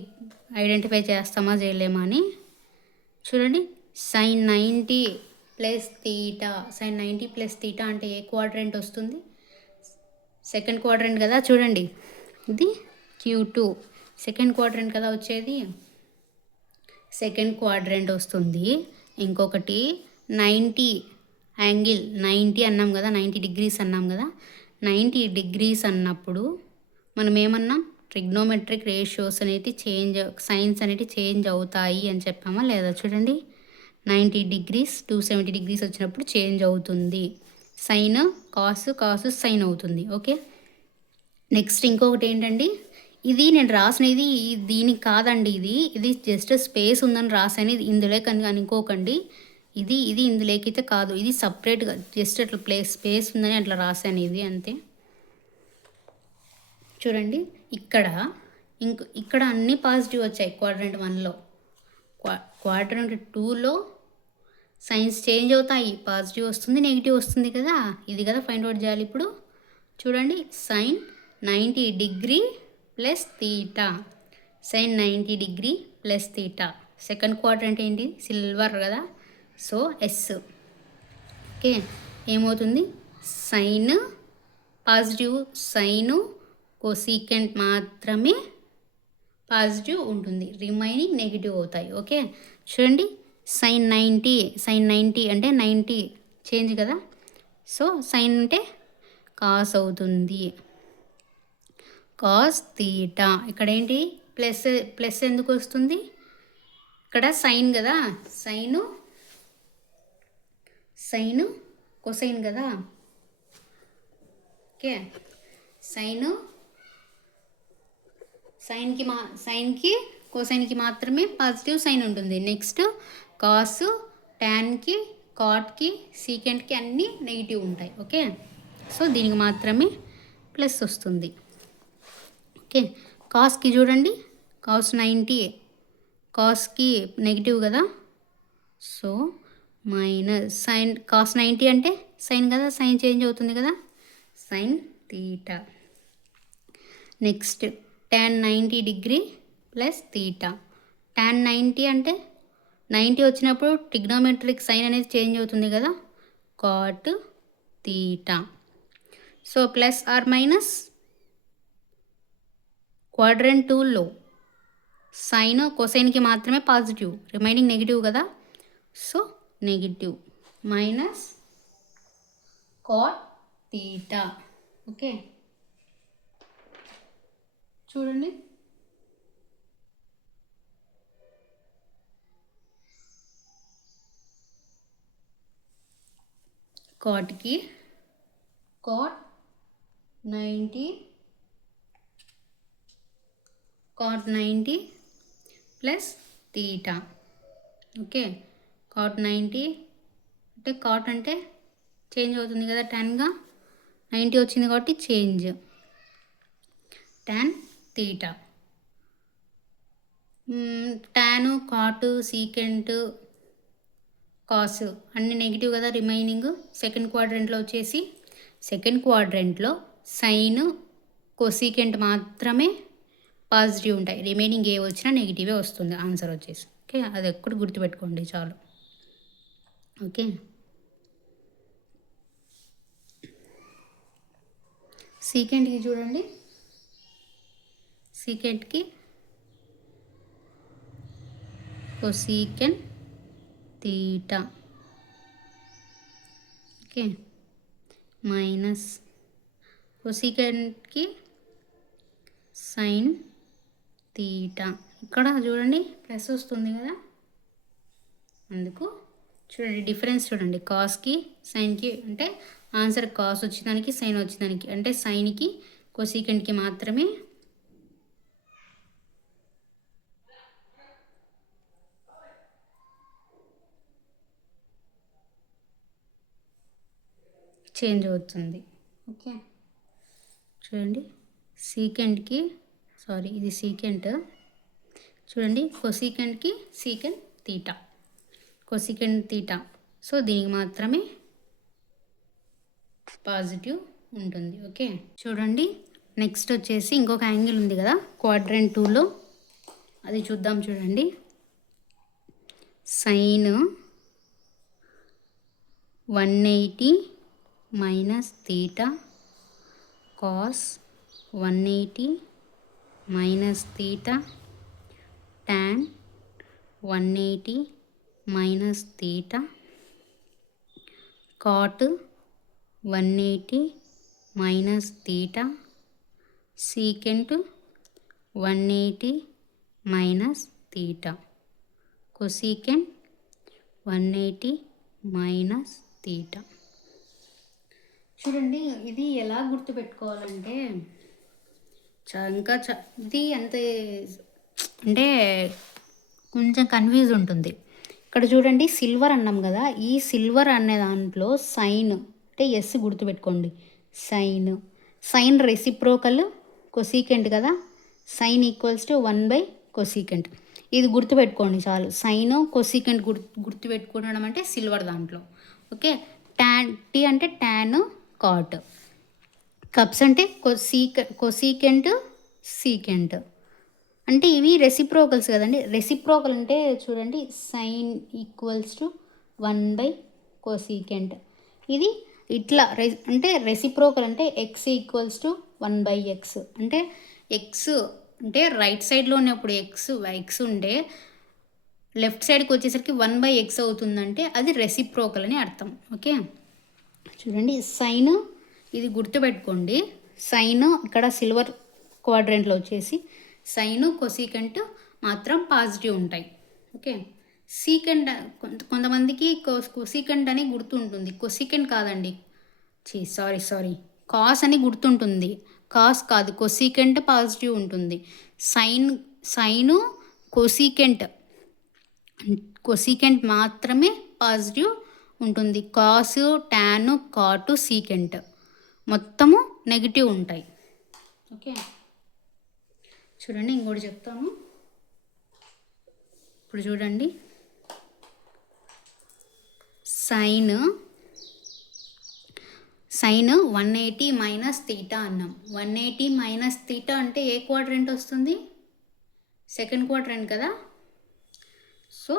ఐడెంటిఫై చేస్తామా చేయలేమా అని. చూడండి sine 90 plus theta, sine 90 plus theta అంటే ఏ క్వాడ్రంట్ వస్తుంది, సెకండ్ క్వాడ్రంట్ కదా. చూడండి ఇది Q2 సెకండ్ క్వాడ్రంట్ కదా వచ్చేది, సెకండ్ క్వాడ్రంట్ వస్తుంది. ఇంకొకటి 90 యాంగిల్ 90 అన్నాం కదా, 90 డిగ్రీస్ అన్నాం కదా. 90 డిగ్రీస్ అన్నప్పుడు మనం ఏమన్నాం, ట్రిగ్నోమెట్రిక్ రేషియోస్ అనేది సైన్స్ అనేది చేంజ్ అవుతాయి అని చెప్పామా లేదా. చూడండి 90 డిగ్రీస్ 270 డిగ్రీస్ వచ్చినప్పుడు చేంజ్ అవుతుంది, సైన్ కాసు సైన్ అవుతుంది. ఓకే, నెక్స్ట్ ఇంకొకటి ఏంటండి, ఇది నేను రాసినది దీనికి కాదండి, ఇది జస్ట్ స్పేస్ ఉందని రాసాను, ఇందులో కానీ అనుకోకండి. ఇది ఇందులోకి అయితే కాదు, ఇది సపరేట్గా జస్ట్ అట్లా స్పేస్ ఉందని అట్లా రాశాను, ఇది అంతే. చూడండి ఇక్కడ అన్నీ పాజిటివ్ వచ్చాయి క్వాడ్రంట్ 1లో. క్వాడ్రంట్ 2లో సైన్స్ చేంజ్ అవుతాయి, పాజిటివ్ వస్తుంది నెగిటివ్ వస్తుంది కదా. ఇది కదా ఫైండ్ అవుట్ చేయాలి ఇప్పుడు. చూడండి sine 90 degree plus theta, sine 90 degree plus theta. Second quadrant ఏంటి, సిల్వర్ కదా, సో ఎస్. ఓకే, ఏమవుతుంది, సైన్ పాజిటివ్, సైను కొసీకెంట్ మాత్రమే పాజిటివ్ ఉంటుంది, రిమైనింగ్ నెగిటివ్ అవుతాయి. ఓకే, చూడండి సైన్ 90 అంటే 90 చేంజ్ కదా, సో సైన్ అంటే కాస్ అవుతుంది, కాస్ తీటా. ఇక్కడ ఏంటి ప్లస్, ప్లస్ ఎందుకు వస్తుంది, ఇక్కడ సైన్ కదా, సైను కొసైన్ కదా. ఓకే, సైన్కి కోసైన్కి మాత్రమే పాజిటివ్ సైన్ ఉంటుంది. నెక్స్ట్ కాస్, ట్యాన్కి, కాట్కి, సీకెంట్కి అన్నీ నెగిటివ్ ఉంటాయి. ఓకే, సో దీనికి మాత్రమే ప్లస్ వస్తుంది. ఓకే, కాస్కి చూడండి, కాస్ 90, కాస్కి నెగిటివ్ కదా, సో మైనస్ సైన్ కాస్ 90 అంటే సైన్ కదా, సైన్ చేంజ్ అవుతుంది కదా, sine theta. Next tan 90 degree plus theta. tan 90 అంటే 90 వచ్చినప్పుడు ట్రిగ్నోమెట్రిక్ సైన్ అనేది చేంజ్ అవుతుంది కదా, cot theta. So plus or minus quadrant 2లో సైన్ కొసైన్కి మాత్రమే పాజిటివ్, రిమైనింగ్ నెగిటివ్ కదా, so negative minus cot theta. Okay, చూడండి కాట్కి cot 90 plus theta. Okay, cot 90 అంటే కాట్ అంటే చేంజ్ అవుతుంది కదా, టెన్గా 90 వచ్చింది కాబట్టి change, tan theta. Tan, cot, secant, cos అన్ని నెగిటివ్ కదా, రిమైనింగ్ సెకండ్ క్వాడ్రంట్లో వచ్చేసి, సెకండ్ క్వాడ్రంట్లో సైన్ కొసీకెంట్ మాత్రమే పాజిటివ్ ఉంటాయి, రిమైనింగ్ ఏ వచ్చినా నెగిటివే వస్తుంది ఆన్సర్ వచ్చేసి. ఓకే, అది ఎక్కడ గుర్తుపెట్టుకోండి చాలు. ఓకే, సీకెంట్కి చూడండి, సీకెంట్కి కొసీకెంట్ తీటా. ఓకే, మైనస్ కొసీకెంట్కి సైన్ తీటా. ఇక్కడ చూడండి ప్లస్ వస్తుంది కదా, అందుకు చూడండి డిఫరెన్స్ చూడండి, కాస్కి సైన్కి అంటే ఆన్సర్ కాస్ వచ్చేదానికి సైన్ వచ్చేదానికి, అంటే సైన్కి కొసీకెంట్కి మాత్రమే చేంజ్ అవుతుంది. ఓకే, చూడండి సీకెంట్కి, సారీ ఇది సీకెంట్, చూడండి కొసీకెంట్కి secant theta, cosecant theta, so దీనికి మాత్రమే పాజిటివ్ ఉంటుంది. ఓకే, చూడండి నెక్స్ట్ వచ్చేసి ఇంకొక యాంగిల్ ఉంది కదా క్వాడ్రంట్ 2లో, అది చూద్దాం. చూడండి sine 180 minus theta, cos 180 minus theta, tan 180 minus theta, cot 180 minus theta, secant 180 minus theta, cosecant 180 minus theta. చూడండి ఇది ఎలా గుర్తుపెట్టుకోవాలంటే ఇది అంత అంటే కొంచెం కన్ఫ్యూజ్ ఉంటుంది. ఇక్కడ చూడండి సిల్వర్ అన్నాం కదా, ఈ సిల్వర్ అనే దాంట్లో సైన్ అంటే ఎస్ గుర్తుపెట్టుకోండి, సైన్ రెసిప్రోకల్ కొసీకెంట్ కదా, సైన్ ఈక్వల్స్ టు 1/కొసీకెంట్. ఇది గుర్తుపెట్టుకోండి చాలు, సైన్ కొసీకెంట్ గుర్తుపెట్టుకోవడం అంటే సిల్వర్ దాంట్లో. ఓకే, టీ అంటే ట్యాన్, కాట్, కప్స్ అంటే కొసీకెంట్, సీకెంట్ అంటే ఇవి రెసిప్రోకల్స్ కదండి. రెసిప్రోకల్ అంటే చూడండి సైన్ ఈక్వల్స్ టు 1/కొసీకెంట్, ఇది ఇట్లా అంటే రెసిప్రోకల్ అంటే ఎక్స్ ఈక్వల్స్ టు 1/x అంటే ఎక్స్ అంటే రైట్ సైడ్లో ఉన్నప్పుడు ఎక్స్ ఉంటే లెఫ్ట్ సైడ్కి వచ్చేసరికి 1/x అవుతుందంటే అది రెసిప్రోకల్ అని అర్థం. ఓకే, చూడండి సైన్ ఇది గుర్తుపెట్టుకోండి. సైన్ ఇక్కడ సిల్వర్ క్వాడ్రెంట్లో వచ్చేసి సైను కొసీకెంట్ మాత్రం పాజిటివ్ ఉంటాయి. ఓకే, సీకెంట్ కొంతమందికి కొసీకెంట్ అని గుర్తుంటుంది, కొసీకెంట్ కాదండి, సారీ కాస్ అని గుర్తుంటుంది, కాస్ కాదు, కొసీకెంట్ పాజిటివ్ ఉంటుంది. సైను కొసీకెంట్ మాత్రమే పాజిటివ్ ఉంటుంది. కాసు, టాను, కాటు, సీకెంట్ మొత్తము నెగిటివ్ ఉంటాయి. ఓకే, చూడండి ఇంకోటి చెప్తాను. ఇప్పుడు చూడండి సైన్ 180 మైనస్ తీటా అన్నాం. 180 మైనస్ తీటా అంటే ఏ క్వాడ్రెంట్ వస్తుంది? సెకండ్ క్వాడ్రెంట్ కదా. సో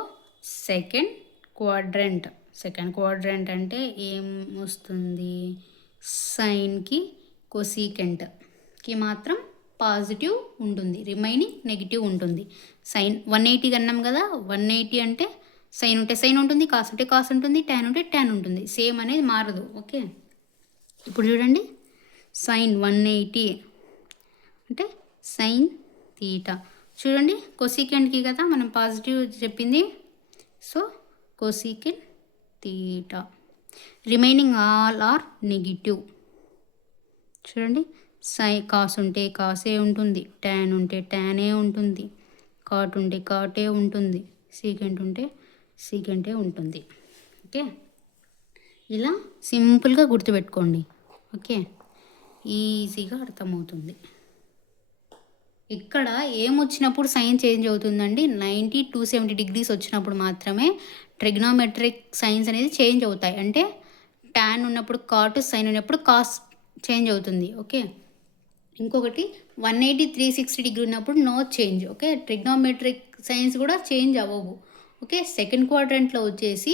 సెకండ్ క్వాడ్రెంట్ అంటే ఏం వస్తుంది? సైన్కి కొసీకెంట్కి మాత్రం పాజిటివ్ ఉంటుంది, రిమైనింగ్ నెగిటివ్ ఉంటుంది. సైన్ 180 అన్నాం కదా, 180 అంటే సైన్ ఉంటే సైన్ ఉంటుంది, కాస్ ఉంటే కాస్ ఉంటుంది, ట్యాన్ ఉంటే ట్యాన్ ఉంటుంది, సేమ్ అనేది మారదు. ఓకే, ఇప్పుడు చూడండి సైన్ 180 అంటే సైన్ తీటా. చూడండి కొసీకెంట్కి కదా మనం పాజిటివ్ చెప్పింది, so cosecant theta. Remaining all are negative. చూడండి కాస్ ఉంటే కాసే ఉంటుంది, ట్యాన్ ఉంటే ట్యానే ఉంటుంది, కాట్ ఉంటే కాటే ఉంటుంది, సీకెంట్ ఉంటే సీకెంటే ఉంటుంది. ఓకే, ఇలా సింపుల్గా గుర్తుపెట్టుకోండి. ఓకే, ఈజీగా అర్థమవుతుంది. ఇక్కడ ఏమొచ్చినప్పుడు సైన్ చేంజ్ అవుతుందండి? 90 to 270 degrees వచ్చినప్పుడు మాత్రమే ట్రిగ్నోమెట్రిక్ సైన్స్ అనేది చేంజ్ అవుతాయి. అంటే ట్యాన్ ఉన్నప్పుడు కాటు, సైన్ ఉన్నప్పుడు కాస్ చేంజ్ అవుతుంది. ఓకే, ఇంకొకటి 180 360 degree ఉన్నప్పుడు no change. Okay, trigonometric signs కూడా చేంజ్ అవ్వవు. ఓకే, సెకండ్ క్వాడ్రెంట్లో వచ్చేసి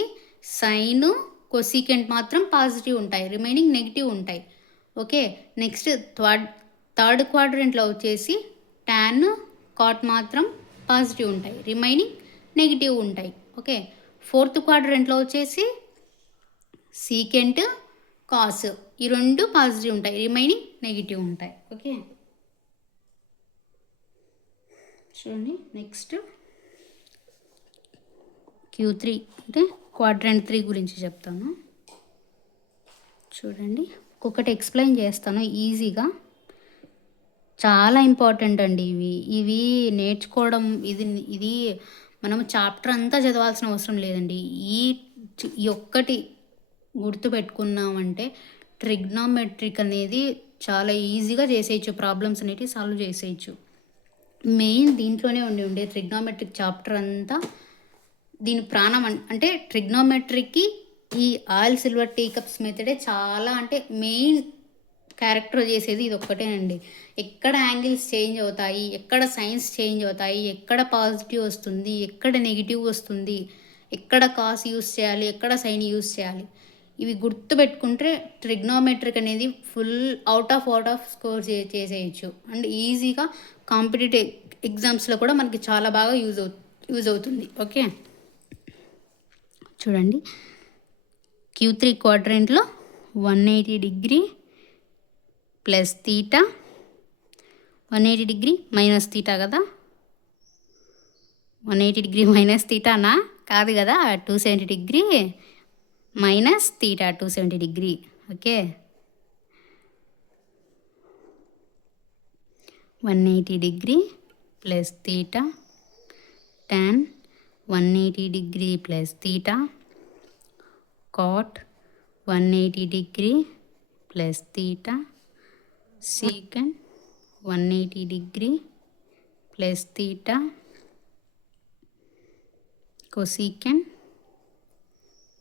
సైను కొసీకెంట్ మాత్రం పాజిటివ్ ఉంటాయి, రిమైనింగ్ నెగిటివ్ ఉంటాయి. ఓకే, నెక్స్ట్ థర్డ్ క్వాడ్రెంట్లో వచ్చేసి ట్యాన్ కాట్ మాత్రం పాజిటివ్ ఉంటాయి, రిమైనింగ్ నెగిటివ్ ఉంటాయి. ఓకే, ఫోర్త్ క్వాడ్రెంట్లో వచ్చేసి సీకెంట్ కాస్ ఈ రెండు పాజిటివ్ ఉంటాయి, రిమైనింగ్ నెగిటివ్ ఉంటాయి. ఓకే, చూడండి నెక్స్ట్ Q3 అంటే క్వాడ్రెంట్ 3 గురించి చెప్తాను. చూడండి ఒక్కొక్కటి ఎక్స్ప్లెయిన్ చేస్తాను ఈజీగా. చాలా ఇంపార్టెంట్ అండి ఇవి నేర్చుకోవడం. ఇది మనం చాప్టర్ అంతా చదవాల్సిన అవసరం లేదండి. ఈ ఒక్కటి గుర్తుపెట్టుకున్నామంటే ట్రిగ్నోమెట్రిక్ అనేది చాలా ఈజీగా చేసేయచ్చు, ప్రాబ్లమ్స్ అనేవి సాల్వ్ చేసేయచ్చు. మెయిన్ దీంట్లోనే ఉండే ట్రిగ్నోమెట్రిక్ చాప్టర్ అంతా దీని ప్రాణం. అంటే ట్రిగ్నోమెట్రిక్కి ఈ ఆయిల్ సిల్వర్ టీ కప్స్ మెథడే చాలా అంటే మెయిన్ క్యారెక్టర్ చేసేది ఇది ఒక్కటేనండి. ఎక్కడ యాంగిల్స్ చేంజ్ అవుతాయి, ఎక్కడ సైన్స్ చేంజ్ అవుతాయి, ఎక్కడ పాజిటివ్ వస్తుంది, ఎక్కడ నెగిటివ్ వస్తుంది, ఎక్కడ కాస్ యూస్ చేయాలి, ఎక్కడ సైన్ యూస్ చేయాలి, ఇవి గుర్తుపెట్టుకుంటే ట్రిగ్నోమెట్రిక్ అనేది ఫుల్ అవుట్ ఆఫ్ స్కోర్ చేసేయచ్చు. అండ్ ఈజీగా కాంపిటేటివ్ ఎగ్జామ్స్లో కూడా మనకి చాలా బాగా యూజ్ అవుతుంది. ఓకే, చూడండి Q3 క్వాడ్రెంట్లో 180 degree plus theta, 180 degree minus theta కదా. 180 degree మైనస్ తీటానా? కాదు కదా, 270 degree minus theta, 270 degree. Okay, 180 degree plus theta, tan 180 degree plus theta, cot 180 degree plus theta, secant 180 degree plus theta, cosecant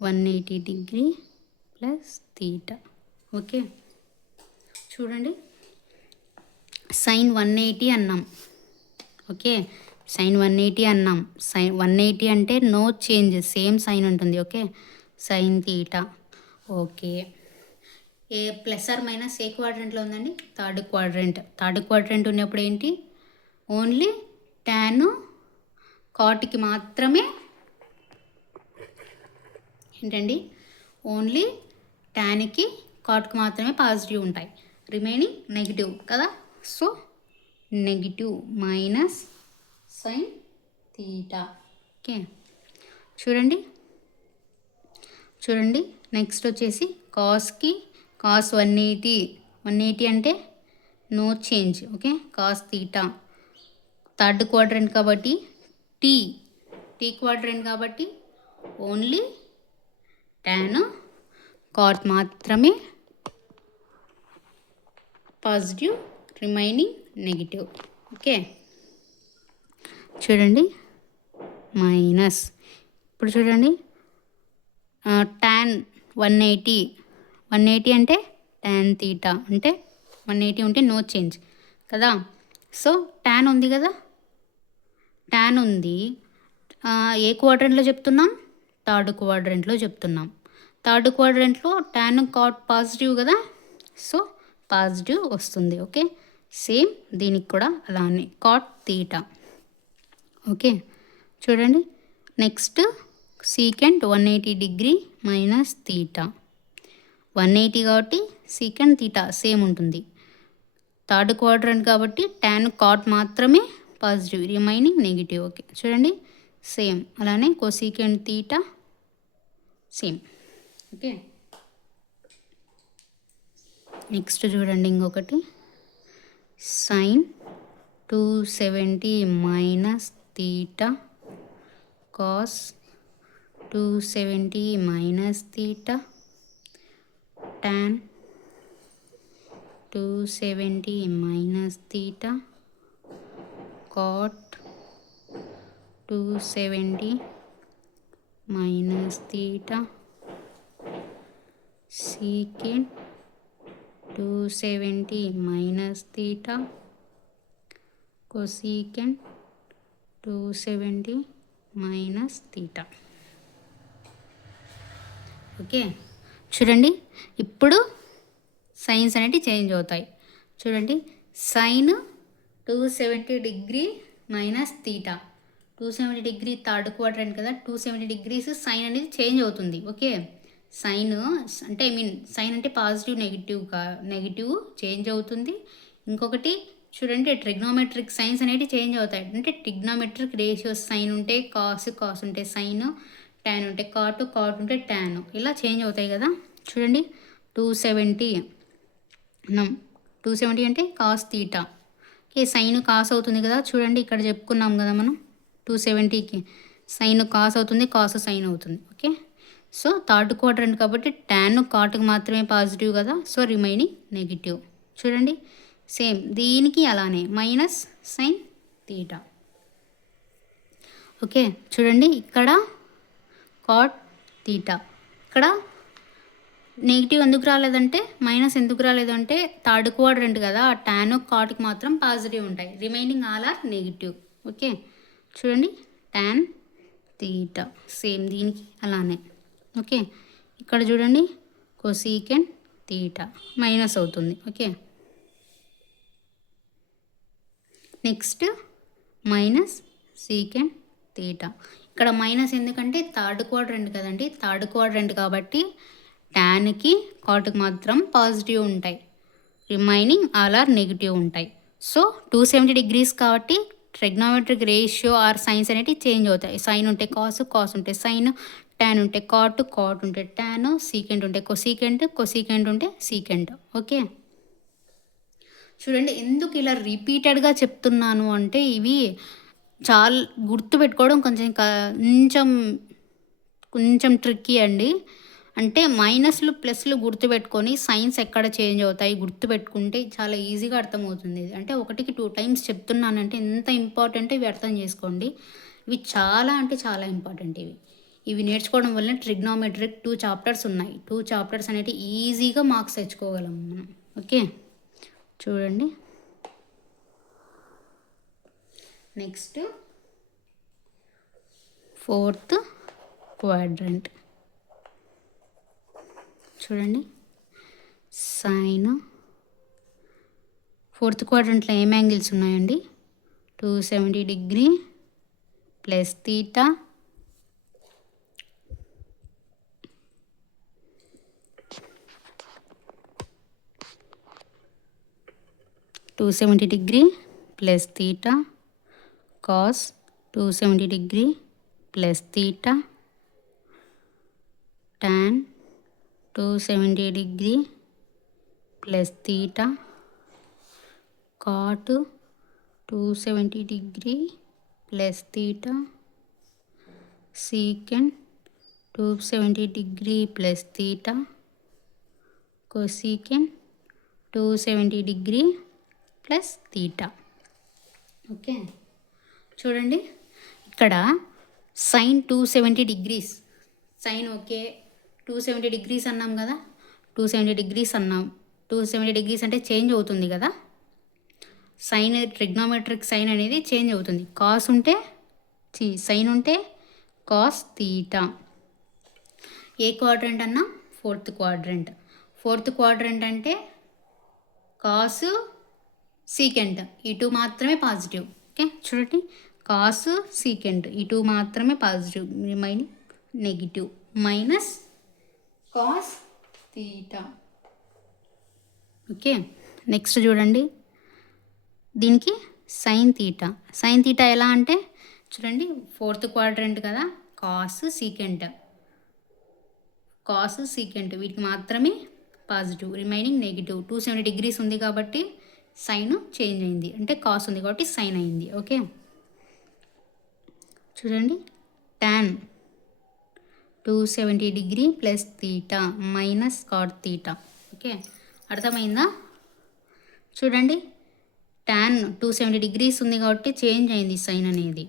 180 degree plus theta. Okay, చూడండి sine 180 అన్నాం. Okay, sine 180 అన్నాం. Sine 180 అంటే no change, same sign ఉంటుంది. Okay, sign theta. Okay, ఏ plus or minus ఏ క్వాడ్రంట్లో ఉందండి? Third quadrant. Third quadrant ఉన్నప్పుడు ఏంటి? ఓన్లీ టాన్ కాట్కి మాత్రమే ఏంటండి? ఓన్లీ టాన్కి కాట్కి మాత్రమే పాజిటివ్ ఉంటాయి, రిమైనింగ్ నెగిటివ్ కదా. So negative minus sine theta. Okay, చూడండి నెక్స్ట్ వచ్చేసి కాస్కి కాస్ 180 అంటే no change. Okay, cos theta third quadrant కాబట్టి టీ క్వాడ్రంట్ కాబట్టి ఓన్లీ టాన్ కాట్ మాత్రమే పాజిటివ్, రిమైనింగ్ నెగిటివ్. ఓకే, చూడండి మైనస్. ఇప్పుడు చూడండి టాన్ 180 అంటే టాన్ థీటా అంటే 180 ఉంటే నో చేంజ్ కదా. సో టాన్ ఉంది కదా, టాన్ ఉంది. ఏ క్వాడ్రంట్లో చెప్తున్నాం? థర్డ్ క్వాడ్రంట్లో చెప్తున్నాం. థర్డ్ క్వాడ్రంట్లో టాన్ కాట్ పాజిటివ్ కదా, సో పాజిటివ్ వస్తుంది. ఓకే, సేమ్ దీనికి కూడా అలానే కాట్ థీటా. ఓకే, చూడండి next secant 180 degree minus theta. 180 కాబట్టి సీకెంట్ థీటా సేమ్ ఉంటుంది. థర్డ్ క్వాడ్రంట్ కాబట్టి టాన్ కాట్ మాత్రమే పాజిటివ్, రిమైనింగ్ నెగిటివ్. ఓకే, చూడండి సేమ్ అలానే cosecant theta same. Okay, next చూడండి ఇంకొకటి sine 270 minus theta cos 270 minus theta tan 270 minus theta cot 270 minus theta secant 270 minus theta cosecant 270 minus theta. Okay, చూడండి ఇప్పుడు signs అనేవి change అవుతాయి. చూడండి sine 270 degree minus theta. 270 degree third quadrant కదా, 270 degrees sign అనేది change అవుతుంది. Okay, sign అంటే sign అంటే పాజిటివ్ నెగిటివ్ చేంజ్ అవుతుంది. ఇంకొకటి చూడండి ట్రిగ్నోమెట్రిక్ సైన్స్ అనేవి చేంజ్ అవుతాయి. అంటే ట్రిగ్నోమెట్రిక్ రేషియోస్ సైన్ ఉంటే కాస్ ఉంటే సైన్, టాన్ ఉంటే కాట్ ఉంటే టాన్, ఇలా చేంజ్ అవుతాయి కదా. చూడండి 270 అంటే cos theta. Okay, sine cos అవుతుంది కదా. చూడండి ఇక్కడ చెప్పుకున్నాం కదా మనం 270కి సైన్ కాస్ అవుతుంది, కాస్ సైన్ అవుతుంది. ఓకే, సో థర్డ్ క్వాడ్రంట్ కాబట్టి టాన్ కాట్కి మాత్రమే పాజిటివ్ కదా, సో రిమైనింగ్ నెగిటివ్. చూడండి సేమ్ దీనికి అలానే మైనస్ సైన్ థీటా. ఓకే, చూడండి ఇక్కడ కాట్ థీటా, ఇక్కడ నెగిటివ్ ఎందుకు రాలేదంటే మైనస్ ఎందుకు రాలేదంటే థర్డ్ క్వాడ్రంట్ కదా, టాన్ కాట్కి మాత్రం పాజిటివ్ ఉంటాయి, remaining all are negative. Okay, చూడండి టాన్ థీటా సేమ్ దీనికి అలానే. ఓకే, ఇక్కడ చూడండి కోసీకెంట్ థీటా మైనస్ అవుతుంది. Okay, next minus secant theta. ఇక్కడ మైనస్ ఎందుకంటే థర్డ్ క్వాడ్రంట్ కదండి, థర్డ్ క్వాడ్రంట్ కాబట్టి టాన్కి కాట్కి మాత్రం పాజిటివ్ ఉంటాయి, రిమైనింగ్ ఆల్ ఆర్ నెగిటివ్ ఉంటాయి. సో 270 డిగ్రీస్ కాబట్టి ట్రిగ్నోమెట్రిక్ రేషియో ఆర్ సైన్స్ అనేవి చేంజ్ అవుతాయి. సైన్ ఉంటే కాస్ ఉంటే సైన్, టాన్ ఉంటే కాట్ ఉంటే టాన్, సీకెంట్ ఉంటే కొసీకెంట్ ఉంటే సీకెంట్. ఓకే, చూడండి ఎందుకు ఇలా రిపీటెడ్గా చెప్తున్నాను అంటే ఇవి చాలా గుర్తుపెట్టుకోవడం కొంచెం ట్రిక్కీ అండి. అంటే మైనస్లు ప్లస్లు గుర్తుపెట్టుకొని సైన్స్ ఎక్కడ చేంజ్ అవుతాయి గుర్తుపెట్టుకుంటే చాలా ఈజీగా అర్థమవుతుంది. అంటే 1కి 2 టైమ్స్ చెప్తున్నానంటే ఎంత ఇంపార్టెంట్ ఇవి అర్థం చేసుకోండి. ఇవి చాలా అంటే చాలా ఇంపార్టెంట్. ఇవి నేర్చుకోవడం వల్ల ట్రిగ్నోమెట్రిక్ 2 చాప్టర్స్ ఉన్నాయి. 2 చాప్టర్స్ అనేవి ఈజీగా మార్క్స్ తెచ్చుకోగలం మనం. ఓకే, చూడండి నెక్స్ట్ ఫోర్త్ క్వాడ్రంట్. చూడండి సైన్. ఫోర్త్ క్వాడ్రంట్లో ఏం యాంగిల్స్ ఉన్నాయండి? 270 degree plus theta, 270 degree plus theta cos 270 degree plus theta tan 270 degree plus theta cot 270 degree plus theta secant 270 degree plus theta cosecant 270 degree plus theta. Okay, చూడండి ఇక్కడ sine 270 degrees, sine okay 270 degrees అన్నాం కదా, 270 degrees అన్నాం. 270 degrees అంటే change అవుతుంది కదా, sign trigonometric sign అనేది change అవుతుంది. కాస్ ఉంటే సైన్ ఉంటే కాస్ తీటా. ఏ క్వాడ్రంట్ అన్నా? Fourth quadrant. ఫోర్త్ క్వాడ్రంట్ అంటే కాస్ సీకెంట్ ఈ టూ మాత్రమే పాజిటివ్. ఓకే, చూడండి కాస్ సీకెంట్ ఈ టూ మాత్రమే positive, remaining negative, minus cos theta. Okay, next చూడండి దీనికి సైన్ తీటా. సైన్ తీటా ఎలా అంటే చూడండి ఫోర్త్ క్వాడ్రంట్ కదా, కాస్ సీకెంట్, కాస్ సీకెంట్ వీటికి మాత్రమే పాజిటివ్, రిమైనింగ్ నెగిటివ్. 270 డిగ్రీస్ ఉంది కాబట్టి సైన్ చేంజ్ అయింది, అంటే కాస్ ఉంది కాబట్టి సైన్ అయింది. ఓకే, చూడండి tan 270 degree plus theta minus cot theta. Okay, అర్థమైందా? చూడండి tan 270 డిగ్రీస్ ఉంది కాబట్టి చేంజ్ అయింది సైన్ అనేది.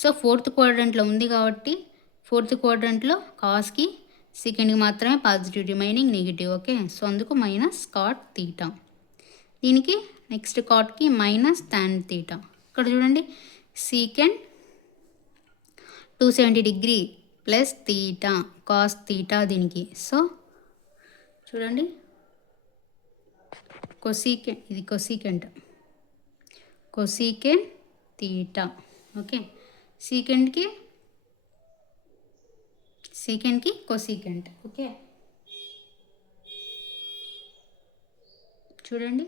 సో ఫోర్త్ క్వాడ్రంట్లో ఉంది కాబట్టి ఫోర్త్ క్వాడ్రంట్లో కాస్కి సెకండ్కి మాత్రమే positive, remaining negative. Okay, so అందుకు మైనస్ కాట్ తీటా. దీనికి నెక్స్ట్ కాట్కి మైనస్ tan తీటా. ఇక్కడ చూడండి secant 270 degree plus theta cos theta దీనికి. సో చూడండి కొసీకెంట్, ఇది కొసీకెంట్, కొసీకెంట్ తీటా. ఓకే, సీకెంట్కి కొసీకెంట్. ఓకే, చూడండి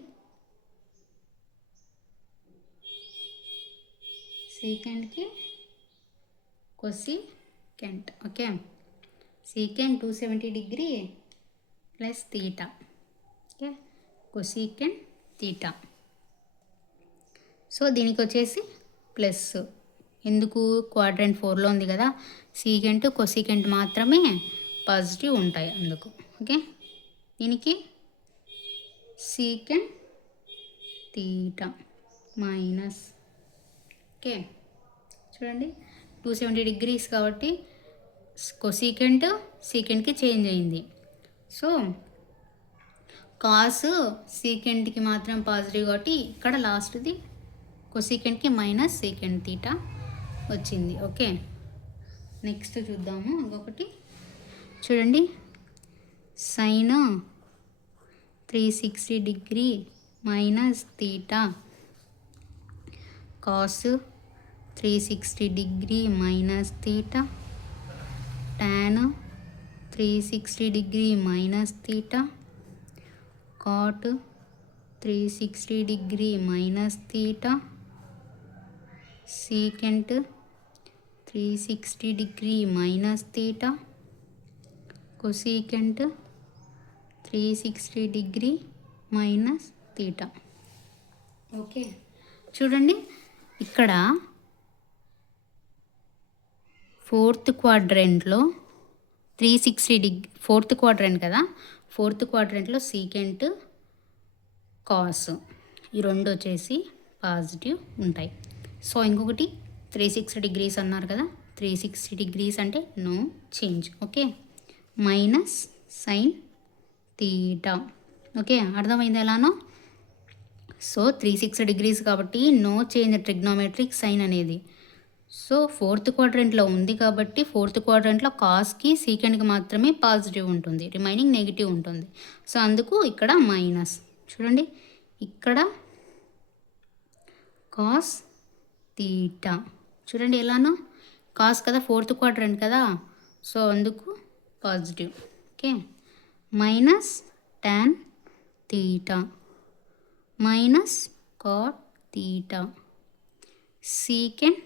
సీకెంట్కి cosecant. Okay, secant 270 degree plus theta. Okay, cosecant theta. So దీనికి వచ్చేసి ప్లస్, ఎందుకు క్వాడ్రంట్ 4లో ఉంది కదా, సీకెంట్ కొసీకెంట్ మాత్రమే పాజిటివ్ ఉంటాయి అందుకు. ఓకే, దీనికి సీకెంట్ తీటా మైనస్. ఓకే, చూడండి 270 డిగ్రీస్ కాబట్టి కొసీకెంట్ సీకెంట్కి చేంజ్ అయింది. సో కాస్ సీకెంట్కి మాత్రం పాజిటివ్ కాబట్టి ఇక్కడ లాస్ట్ది కొసీకెంట్కి మైనస్ సీకెంట్ తీటా వచ్చింది. ఓకే, నెక్స్ట్ చూద్దాము ఇంకొకటి. చూడండి sine 360 degree minus theta cos 360 degree minus theta tan 360 degree minus theta cot 360 degree minus theta secant 360 degree minus theta cosecant 360 degree minus theta. Okay, చూడండి ఇక్కడ ఫోర్త్ క్వాడ్రంట్లో 360 degree, fourth quadrant కదా, fourth క్వాడ్రంట్లో secant cos ఈ రెండు వచ్చేసి positive ఉంటాయి. So ఇంకొకటి 360 డిగ్రీస్ అన్నారు కదా, 360 డిగ్రీస్ అంటే no change. Okay, minus sine theta. Okay, అర్థమైంది ఎలానో. సో 360 డిగ్రీస్ కాబట్టి నో చేంజ్ ట్రిగ్నోమెట్రిక్ సైన్ అనేది. సో ఫోర్త్ క్వాడ్రంట్లో ఉంది కాబట్టి ఫోర్త్ క్వాడ్రంట్లో కాస్కి సీకెండ్కి మాత్రమే పాజిటివ్ ఉంటుంది, రిమైనింగ్ నెగిటివ్ ఉంటుంది. సో అందుకు ఇక్కడ మైనస్. చూడండి ఇక్కడ కాస్ తీటా, చూడండి ఎలానో కాస్ కదా, ఫోర్త్ క్వాడ్రంట్ కదా, సో అందుకు positive. Okay, minus tan theta minus cot theta secant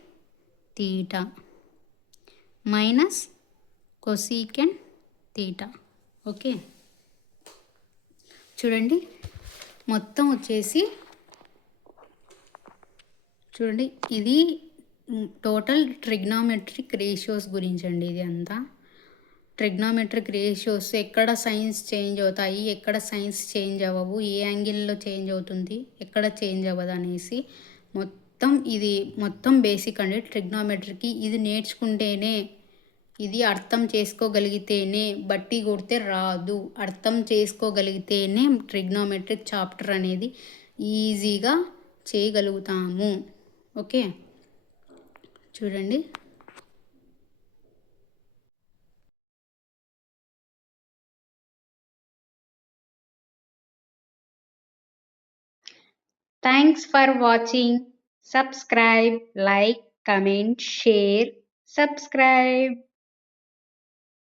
theta minus cosecant theta. Okay, చూడండి మొత్తం వచ్చేసి చూడండి ఇది టోటల్ ట్రిగ్నామెట్రిక్ రేషియోస్ గురించి అండి. ఇది అంతా ట్రిగ్నామెట్రిక్ రేషియోస్, ఎక్కడ సైన్స్ చేంజ్ అవుతాయి, ఎక్కడ సైన్స్ చేంజ్ అవ్వవు, ఏ యాంగిల్లో చేంజ్ అవుతుంది, ఎక్కడ చేంజ్ అవ్వదు అనేసి మొత్తం ఇది మొత్తం బేసిక్ అండి ట్రిగ్నామెట్రీకి. ఇది నేర్చుకుంటేనే, ఇది అర్థం చేసుకోగలిగితేనే, బట్టి కొడితే రాదు, అర్థం చేసుకోగలిగితేనే ట్రిగ్నామెట్రిక్ చాప్టర్ అనేది ఈజీగా చేయగలుగుతాము. ఓకే, చూడండి Thanks for watching. Subscribe, like, comment, share. Subscribe.